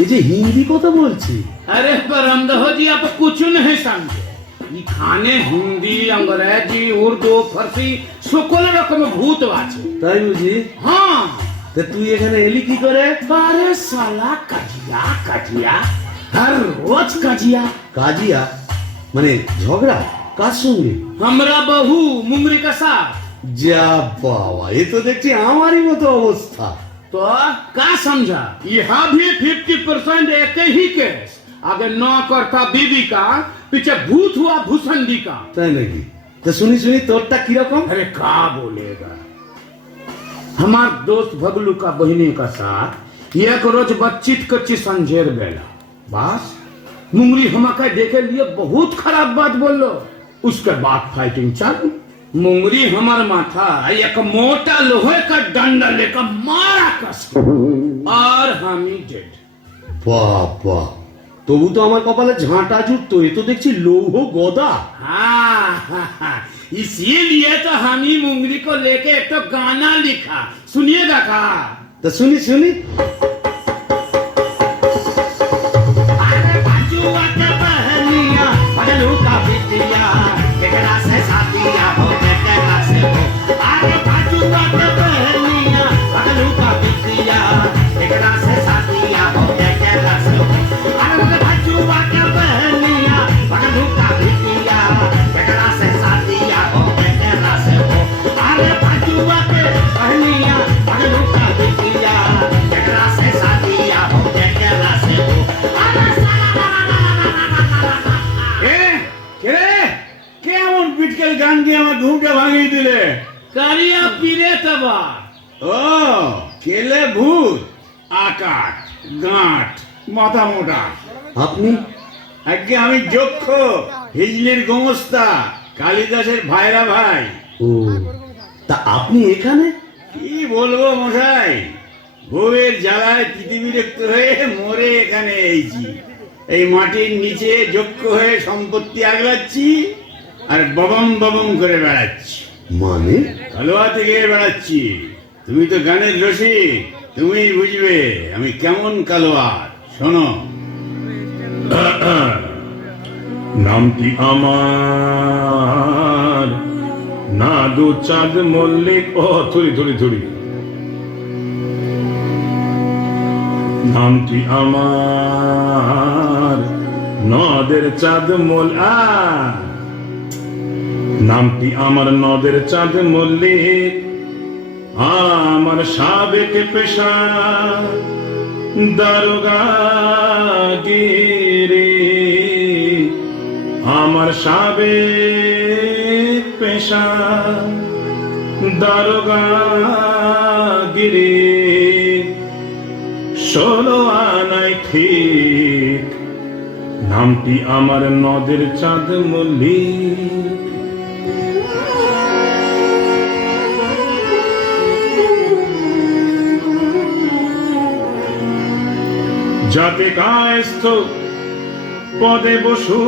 এই যে হিন্দি কথা বলছি, अरे परमदहो जी आप कुछ नहीं समझे। ये खाने हिंदी अंग्रेजी उर्दू फारसी সকল রকম ভূত আছে। তাই বুঝি? हाँ তা তুই এখানে এলি কি করে? अरे साला कजिया कजिया हर रोज कजिया। কাজিয়া মানে ঝগড়া? কার সঙ্গে? हमरा बहू मुंगरी का साथ। যা বাবা, এ তো দেখছি আমারই মতো অবস্থা। तो का समझा? यहाँ भी 50% एक ही केस। अगर न करता बीबी का पीछे भूत हुआ भूसंडी का। তাই নাকি? তা শুনি শুনি তোরটা কিরকম? अरे का बोलेगा? हमार दोस्त भगलू का बहनी का साथ एक रोज बातचीत कच्ची संजेर बेला बस मुंगरी हमाका देखे लिए बहुत खराब बात बोलो। उसके बाद फाइटिंग चालू। मुंगरी हमार माथा एक मोटा लोहे का डंडा लेकर मारा कस के। और हम ही डेड। বাবা, তবু তো আমার কপালে ঝাঁটা জুটতো, এ তো দেখছি লৌহ গদা। हाँ, हाँ, हाँ। इसीलिए तो हम ही मुंगरी को लेके एक तो गाना लिखा, सुनिएगा का? তা শুনি শুনি। अरे बाजुआ के बहनिया, बगलू का बिटिया, केकरा से साथिया हो, केकरा से हो। अरे बाजुआ के बहनिया, बगलू का बिटिया, केकरा से साथिया हो, केकरा से हो। अरे बाजुआ के बहनिया, बगलू का बिटिया, केकरा से साथिया हो, केकरा से हो। अरे बाजुआ के बहनिया, बगलू का बिटिया, केकरा से साथिया हो, केकरा से हो। अरे কেমন পিটকেল গান দিয়ে আমার ঘুমটা ভাঙিয়ে দিলে? কারিয়া পীরে তবা। ও কেলে ভূত, আকাট গাঁট মাথা মোটা। আপনি? আজকে আমি যক্ষ, হিজলির গোমস্তা, কালিদাসের ভাইরা ভাই। ও, তা আপনি এখানে? কি বলবো মশাই, বউয়ের জ্বালায় তিতিবিরক্ত হয়ে মরে এখানে এইছি। এই মাটির নিচে যক্ষ হয়ে সম্পত্তি আগলাচ্ছি আর ববম ববম করে বেড়াচ্ছি। মানে? কালোয়া থেকে বেড়াচ্ছি। তুমি তো গানের রসিক, তুমিই বুঝবে আমি কেমন কালোয়ার। শোনো, নামটি আমার নাদু চাঁদ মল্লিক। ও থুড়ি থুড়ি থুড়ি। নামটি আমার নদের চাঁদ নামটি আমার নদের চাঁদ মল্লিক। আমার সাবেক পেশা দারোগাগিরি। আমার সাবেক পেশা দারোগাগিরি। 16 আনায় ঠিক নামটি আমার নদের চাঁদ মল্লিক। যাতে কায়স্থ পদে বসু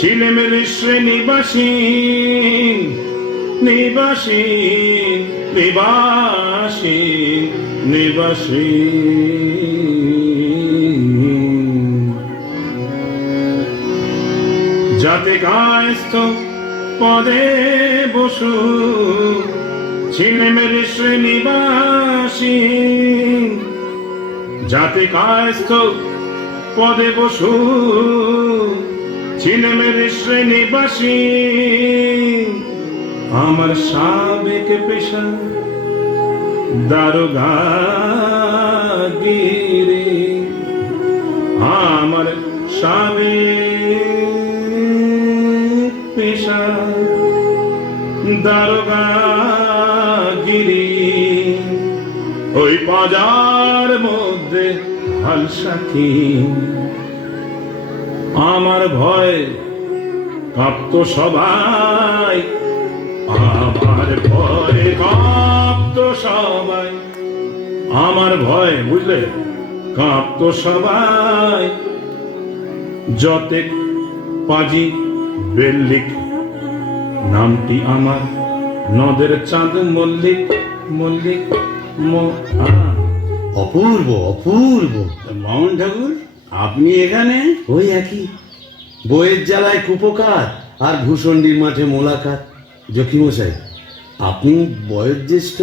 ছিলেমের শ্রেণীবাসী নিবাসী নিবাসী নিবাসী। যাতে কায়স্থ পদে বসু ছিলেমের শ্রেণীবাসী। যাতে কায়স্থ পদে বসু ছিলেমের শ্রেণীবাসী। আমার সাবেক পেশা দারোগাগিরি। আমার সাবেক পেশা দারোগাগিরি। ওই বাজার মধ্যে হালসাকি আমার ভয় কাঁপত সবাই। আমার ভয় কাঁপত সবাই। আমার ভয় বুঝলে কাঁপত সবাই। যতেক পাজি বেল্লিক নামটি আমার নদের চাঁদ মল্লিক মল্লিক অপূর্ব অপূর্ব। বামন ঠাকুর, আপনি এখানে? ওই একই, বইয়ের জ্বালায় কুপোকাত আর ভূষণ্ডির মাঠে মোলাকাত। জকিমশাই, আপনি বয়োজ্যেষ্ঠ,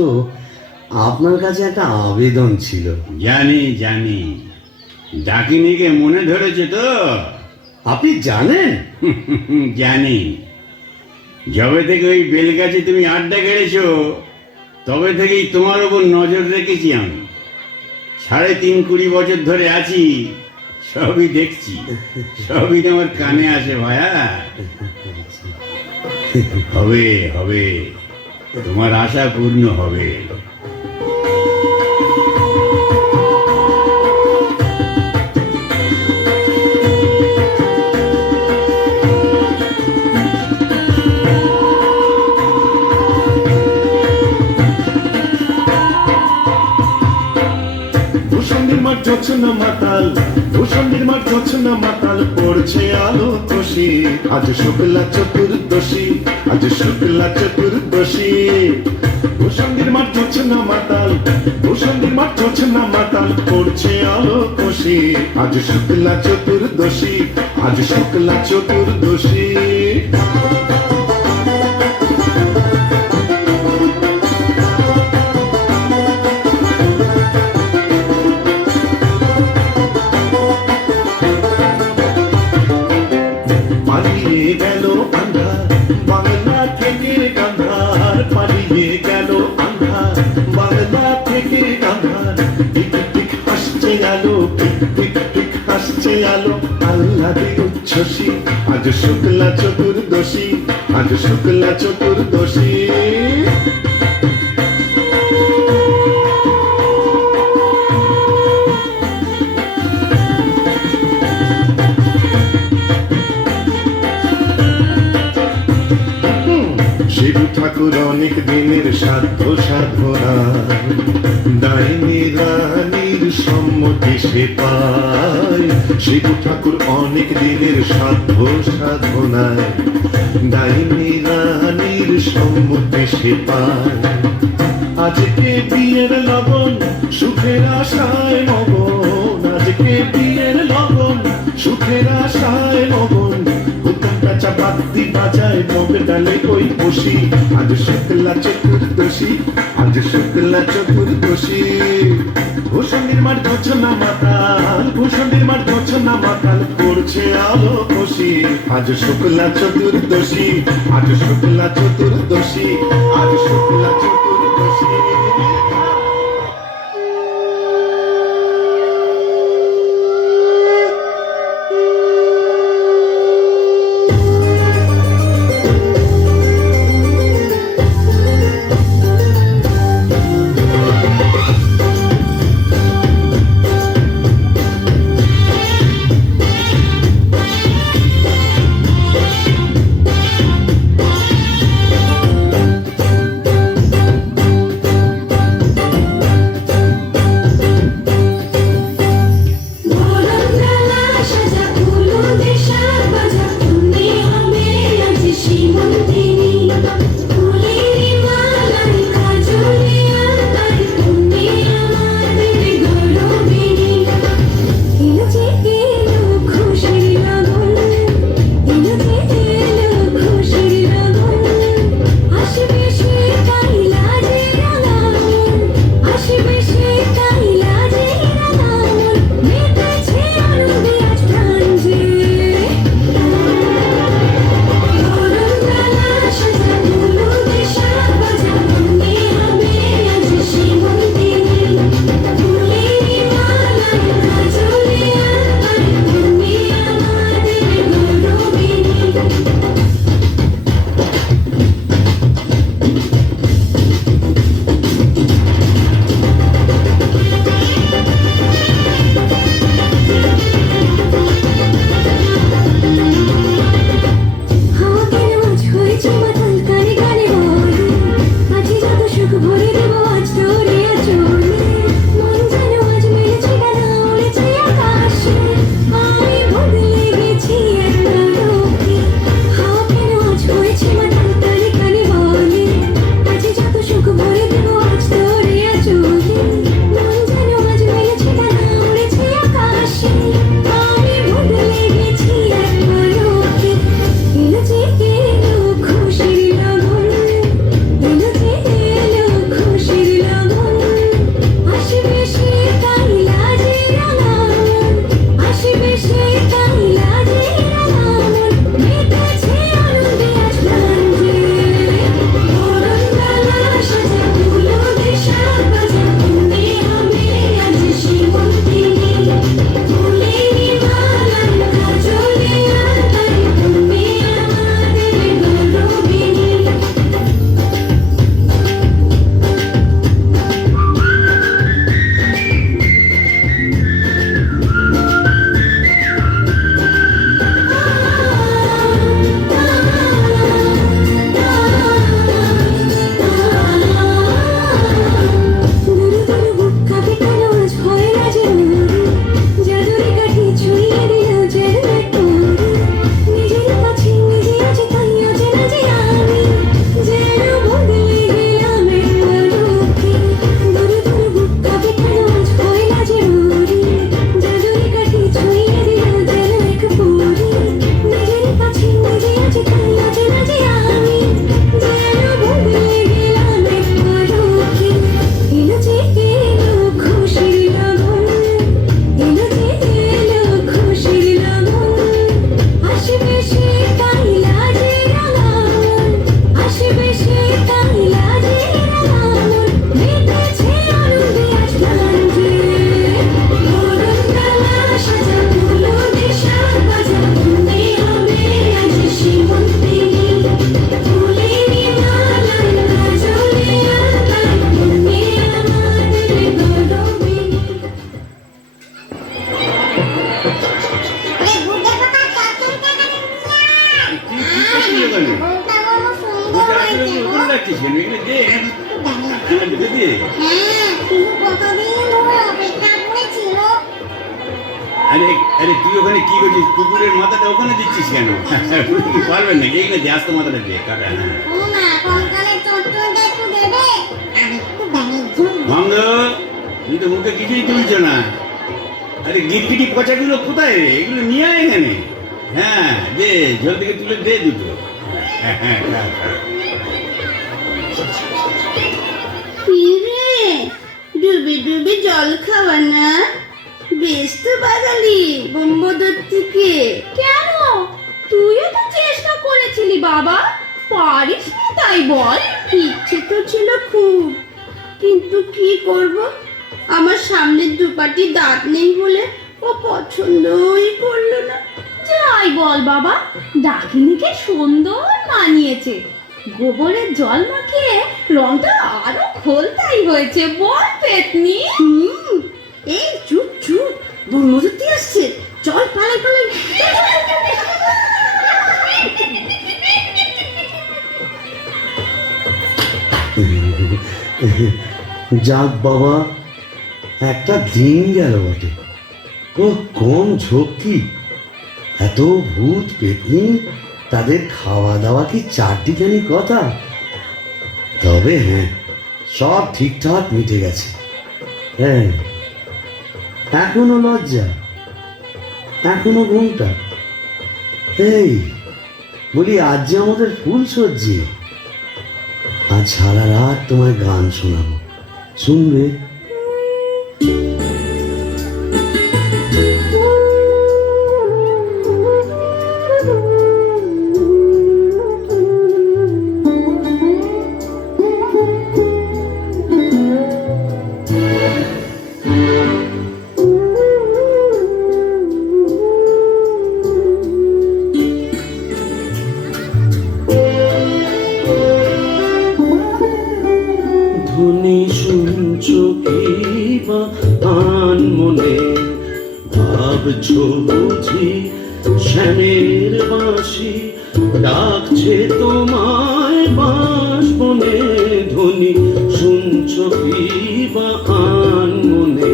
আপনার কাছে একটা আবেদন ছিল। জানি জানি, ডাকিনিকে মনে ধরেছে তো? আপনি জানেন? জানি। যবে থেকে ওই বেলগাছে তুমি আড্ডা গেড়েছো, তবে থেকেই তোমার ওপর নজর রেখেছি আমি। ৩.৫-২০ বছর ধরে আছি, সবই দেখছি, সবই তোমার কানে আসে ভায়া। হবে হবে, তোমার আশা পূর্ণ হবে। ভূষণ্ডির মাঠ জোছনা মাতাল, ভূষণ্ডির মাঠ জোছনা মাতাল, পড়ছে আলো খুশি। আজ শুক্লা চতুর্দশী, আজ শুক্লা চতুর্দশী। ভূষণ্ডির মাঠ জোছনা মাতাল, ভূষণ্ডির মাঠ জোছনা মাতাল, পড়ছে আলো খুশি। আজ শুক্লা চতুর্দশী, আজ শুক্লা চতুর্দশী। পালিয়ে গেল আন্ধার বাংলা থেকে গান্ধার, পালিয়ে গেল আন্ধার বাংলা থেকে গান্ধার। টিক টিক হাসছে আলো, টিক টিক টিক হাসছে আলো, আল্লাহর উচ্ছ্বাসী। আজ শুক্লা চতুর্দশী, আজ শুক্লা চতুর্দশী। শিব ঠাকুর অনেক দিনের সাধ্য সাধনা, ডাইনি রানীর সম্মতি সে পায়। শিব ঠাকুর অনেক দিনের সাধ্য সাধনায়, ডাইনি রানীর সম্মতি সে পায়। আজকে বিয়ের লগন, সুখের আশায় মগন, আজকে বিয়ের লগন, সুখের আশায় মগন। হুকুমটা চাপাতি বাজায়, মগ ডালে ওই বসি। আজ শুক্লা চতুর্দশী, আজ শুক্লা চতুর্দশী। ভূষণ্ডির মাঠ জোছনা মাতাল, ভূষণ্ডির মাঠ জোছনা মাতাল, পড়ছে আলো খুশি। আজ শুক্লা চতুর্দশী, আজ শুক্লা চতুর্দশী, আজ শুক্লা চতুর্দশী। এগুলো দে। এগুলো দে। হ্যাঁ তুই কতদিন ধরে অপেক্ষা করেছিল। আরে আরে তুই ওখানে কি করছিস? কুকুরের মাথাটা ওখানে দিচ্ছিস কেন? কি পারবেন নাকি? এখানে দিয়ে আস্তে মাথাটা দিয়ে কাটা। হ্যাঁ ও না কঙ্কালের চটচড়টা একটু দেবে আর একটু ব্যাঙের ঝোল। মামদ, তুই তো মুখে কিছুই তুলছ না। আরে গিরগিটি পচাগুলো কোথায় রে? এগুলো নিয়ে আয় এখানে। হ্যাঁ দে, জল থেকে তুলে দে দুটো। হ্যাঁ হ্যাঁ খা, খা। রে ডুবে ডুবে জল খাওয়া না, বেশ তো বাঙালি বোম্বদর থেকে। কেন, তুইও তো চেষ্টা করেছিলি বাবা, পারিস না তাই বল? ইচ্ছে তো ছিল খুব, কিন্তু কি করব, আমার সামনের দুপাটি দাঁত নেই বলে ও পছন্দই করলো না। যাই বল বাবা, ডাকিনিকে সুন্দর মানিয়েছে, গোবরের জল মাখিয়ে রংটা আরো খোলতাই হয়েছে, বল পেতনি? এই চুপ চুপ, বনমধুতি আসছে, চল পালাই পালাই। যাক বাবা, একটা দিন গেল বটে। ও কম ঝক্কি, এত ভূত পেতনি, তাদের খাওয়া দাওয়া কি চারটিখানি কথা? তবে হ্যাঁ, সব ঠিকঠাক মিটে গেছে। হ্যাঁ, এখনো লজ্জা, এখনো ঘুমটা। এই বলি, আজ যে আমাদের ফুল সজ্জি, আজ সারা রাত তোমায় গান শোনাবো, শুনবে? ধ্বনি শুনছো কি বা আনমনে, ভাবছো বুঝি শ্যামের বাঁশি ডাকছে তোমায় বাঁশবনে। ধ্বনি শুনছো কি বা আনমনে,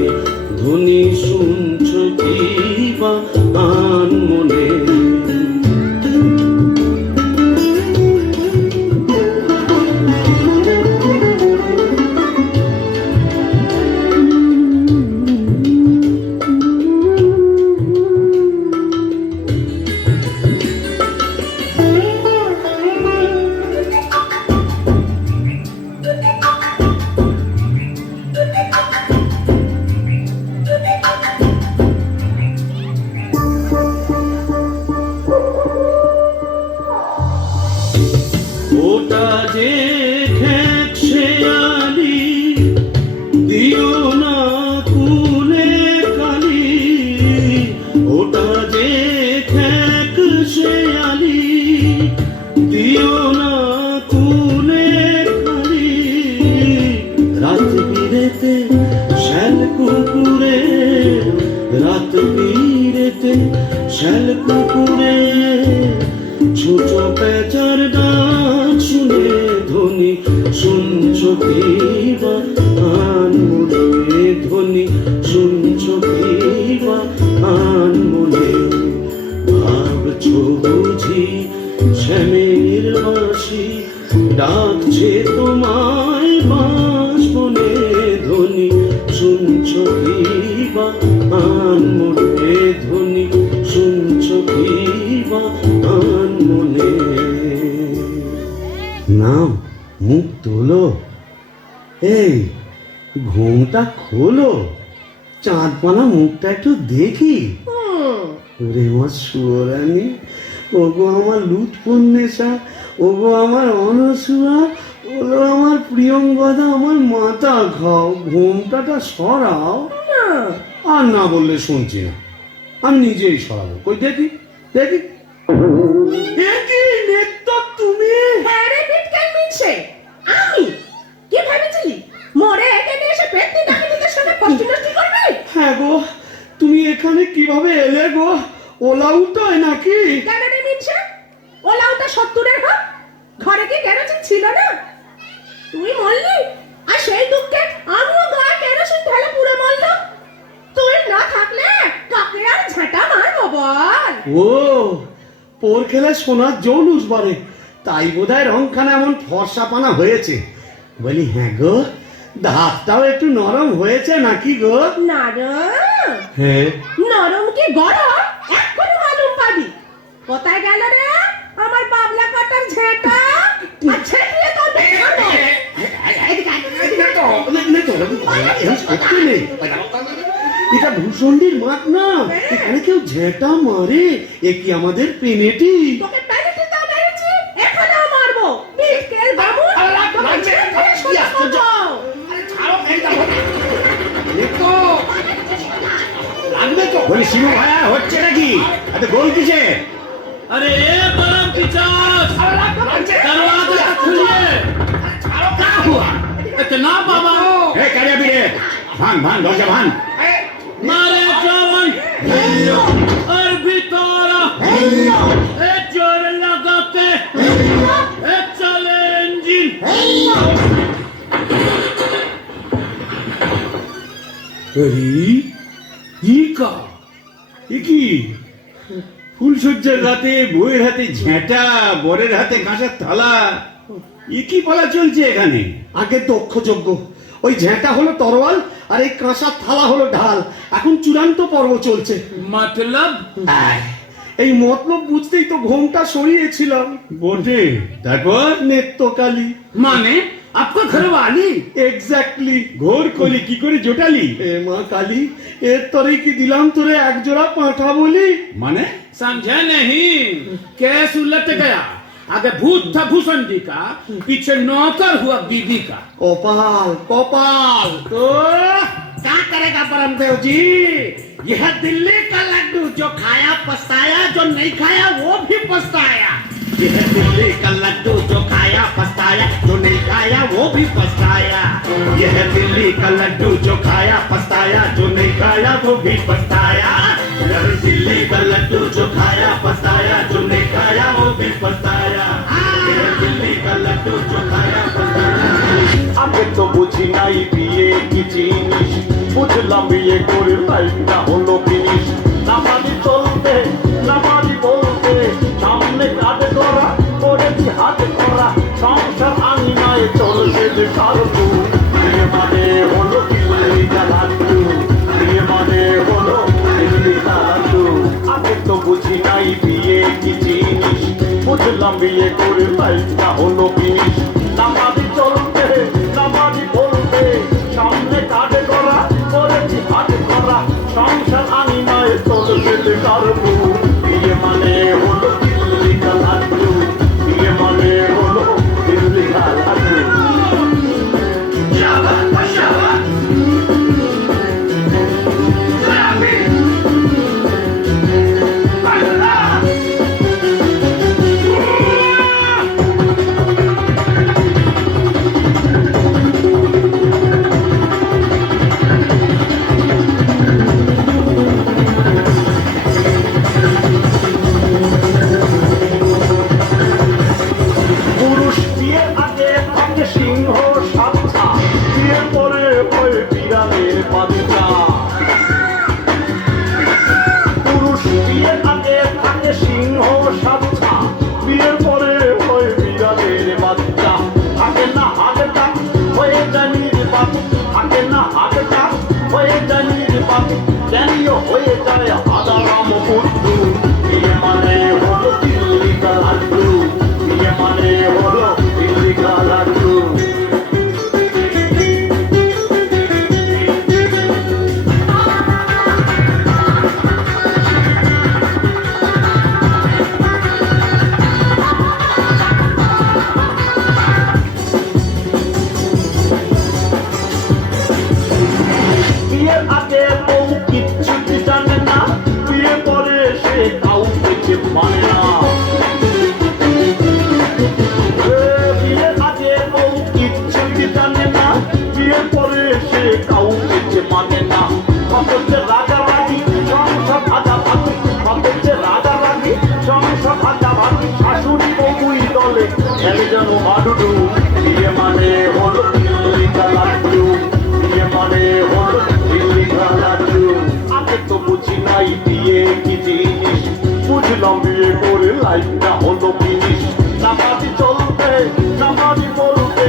ধ্বনি শুনছো কি বা আনমনে। ওটা যে খেক শেয়ালি, দিও না কুলে কালি। ওটা যে খেক শেয়ালি, দিও না কুলে কালি। রাত বিরেতে শ্যাল কুকুরে, রাত বিরেতে শ্যাল কুকুরে, ছোট পেঁচার ডাক শুনে। ধ্বনি শুনছো কি বা আনমনে, ধ্বনি শুনছো কি বা আনমনে। ভাবছো বুঝি শ্যামের বাঁশি ডাকছে তোমায় বাঁশবনে। ধ্বনি শুনছো কি বা আনমনে, ধ্বনি শুনছো কি বা আনমনে। নাম মুখ তোলো, এই ঘুমটা খোলো, চাঁদপানা মুখটা একটু দেখি। ওরে আমার সুরানি, ওগো আমার লুৎপন্নেশা, ওগো আমার অনসুয়া, ওগো আমার প্রিয়ঙ্গদা, আমার মাথা খাও, ঘুমটাটা সরাও। আর না বললে শুনছি না, আমি নিজেই সরাবো। কই দেখি দেখি। দেখি নেত্য তুমি? হ্যাঁ রে বিটকেল মিনছে, আমি কি ভেবেছিলি মরে এখানে এসে পেটনি ডাকিনিদের সঙ্গে কষ্টি নষ্টি করবে? হ্যাঁ গো, তুমি এখানে কিভাবে এলে গো? ওলা উল্টোয় নাকি? কেন রে মিনছে, ওলা ওটা 70-এর ঘর, ঘরে কি গ্যারেজ ছিল না? ও পোর খেলে সোনার জৌলুস বাড়ে, তাই বোধহয় রংখানা এমন ফর্সা পানা হয়েছে। বলি হ্যাঁ গো, দাঁতটাও একটু নরম হয়েছে নাকি গো? নরম হ্যাঁ। নরম কি গরম এক্ষুনি মালুম পাবি। কোথায় গেল রে আমার বাবলা কাটার ঝেঁটা? আর ছেঁটিয়ে তোর বেরোনো। এটা ভূষণ্ডির মাঠ না, এখানে কেউ ঝেঁটা মারে? এ কি আমাদের পেনেটি? তোকে প্যারেটে দাও মেরেছি, এখানেও মারবো। বিটকেল বাবু, তোকে ছেঁটে সোজা করবো। বলি শিবু ভাইয়া হচ্ছে নাকি? এত গোল কিসে? अरे ये परम पिचास, दरवाजा खोलिए। क्या हुआ? इतना बाबा এ কারিয়া বিরে, ভাঙ ভাঙ দরজা ভাঙ। मारे जवान और बितौरा ए जोर लगा के ए चले इंजन। अरे ये का? এ কি ফুলসজ্জার রাতে বউয়ের হাতে ঝেঁটা, বরের হাতে কাঁসার থালা, এ কি পালা চলছে এখানে? আগে দক্ষযজ্ঞ, ওই ঝেঁটা হলো তরোয়াল আর এই কাঁসার থালা হলো ঢাল। এখন চূড়ান্ত পর্ব চলছে। মতলব? এই মতলব বুঝতেই তো ঘোমটা সরিয়েছিলাম। বটে, তারপর? নেত্রকালী মানে আপকা ঘরওয়ালি? এক্স্যাক্টলি। ঘোর কলি কি করে জোটালি? এ মা কালী, এর তরে কি দিলাম তোরে এক জোড়া পাঁঠা বলি? মানে समझा नहीं, केस उलट गया। आगे भूत था भूषणी का, पीछे नौकर हुआ बीबी का। कपाल कपाल तो क्या करेगा परमदेव जी? यह दिल्ली का लड्डू, जो खाया पछताया, जो नहीं खाया वो भी पछताया। यह दिल्ली का लड्डू, जो खाया पछताया, जो नहीं खाया वो भी पछताया। यह दिल्ली का लड्डू, जो खाया पछताया, जो नहीं खाया वो भी पछताया। यह दिल्ली का लड्डू, जो खाया पछताया, जो नहीं खाया वो भी पछताया। यह दिल्ली का लड्डू, जो खाया पछताया। আগে তো বুঝি নাই বিয়ে কি জিনিস, বুঝলাম বিয়ে করে লাইফটা হলো ফিনিশ। নামাজি চলতে নামাজি বলতে, সামনে কাজ করা করেছি হাত করা, সংসার আমি নাই চলছে যে কারু। বিয়ে মানে হলো দিল্লি কা লাড্ডু, বিয়ে মানে হলো দিল্লি কা লাড্ডু। আগে তো বুঝি নাই বিয়ে কি জিনিস, বুঝলাম বিয়ে করে লাইফটা হলো ফিনিশ। নামাজি চলতে নামাজি বলতে, সামনে কাজ করা করেছি হাত করা, সংসার আমি নয় চলছে যে কারু। বিয়ে মানে হলো দিল্লি কা লাড্ডু, বিয়ে মানে হলো দিল্লি কা লাড্ডু। লাইফটা হলো ফিনিশ নামাজি চলতে নামাজি বলতে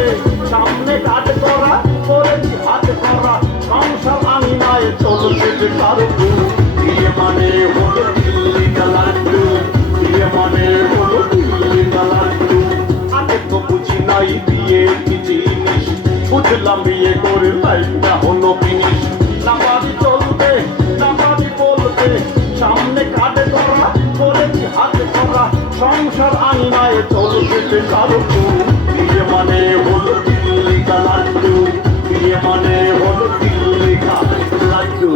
সামনে কাজ করা করেছি হাত করা সংসার আমি নাই চলছে যে কারো বিয়ে মানে হলো দিল্লি লাড্ডু বিয়ে মানে হলো দিল্লি লাড্ডু আগে তো বুঝি নাই বিয়ে কি জিনিস বুঝলাম বিয়ে করে লাইফটা হলো ফিনিশ নামাজি চলতে নামাজি বলতে সামনে কাটে করা করেছি হাতে করা সংসার আইনায় চলছে কারো বিয়ে মানে হলো দিল্লি লাড্ডু বিয়ে মানে হলো দিল্লি লাড্ডু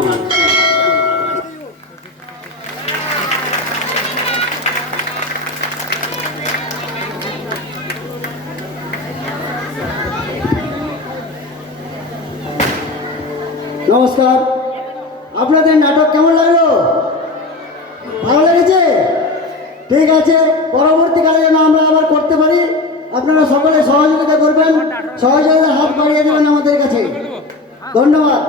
নমস্কার, আপনাদের নাটক কেমন লাগলো? ভালো লেগেছে? ঠিক আছে, পরবর্তীকালে যেন আমরা আবার করতে পারি আপনারা সকলে সহযোগিতা করবেন, সহযোগিতার হাত বাড়িয়ে দেবেন আমাদের কাছে। ধন্যবাদ।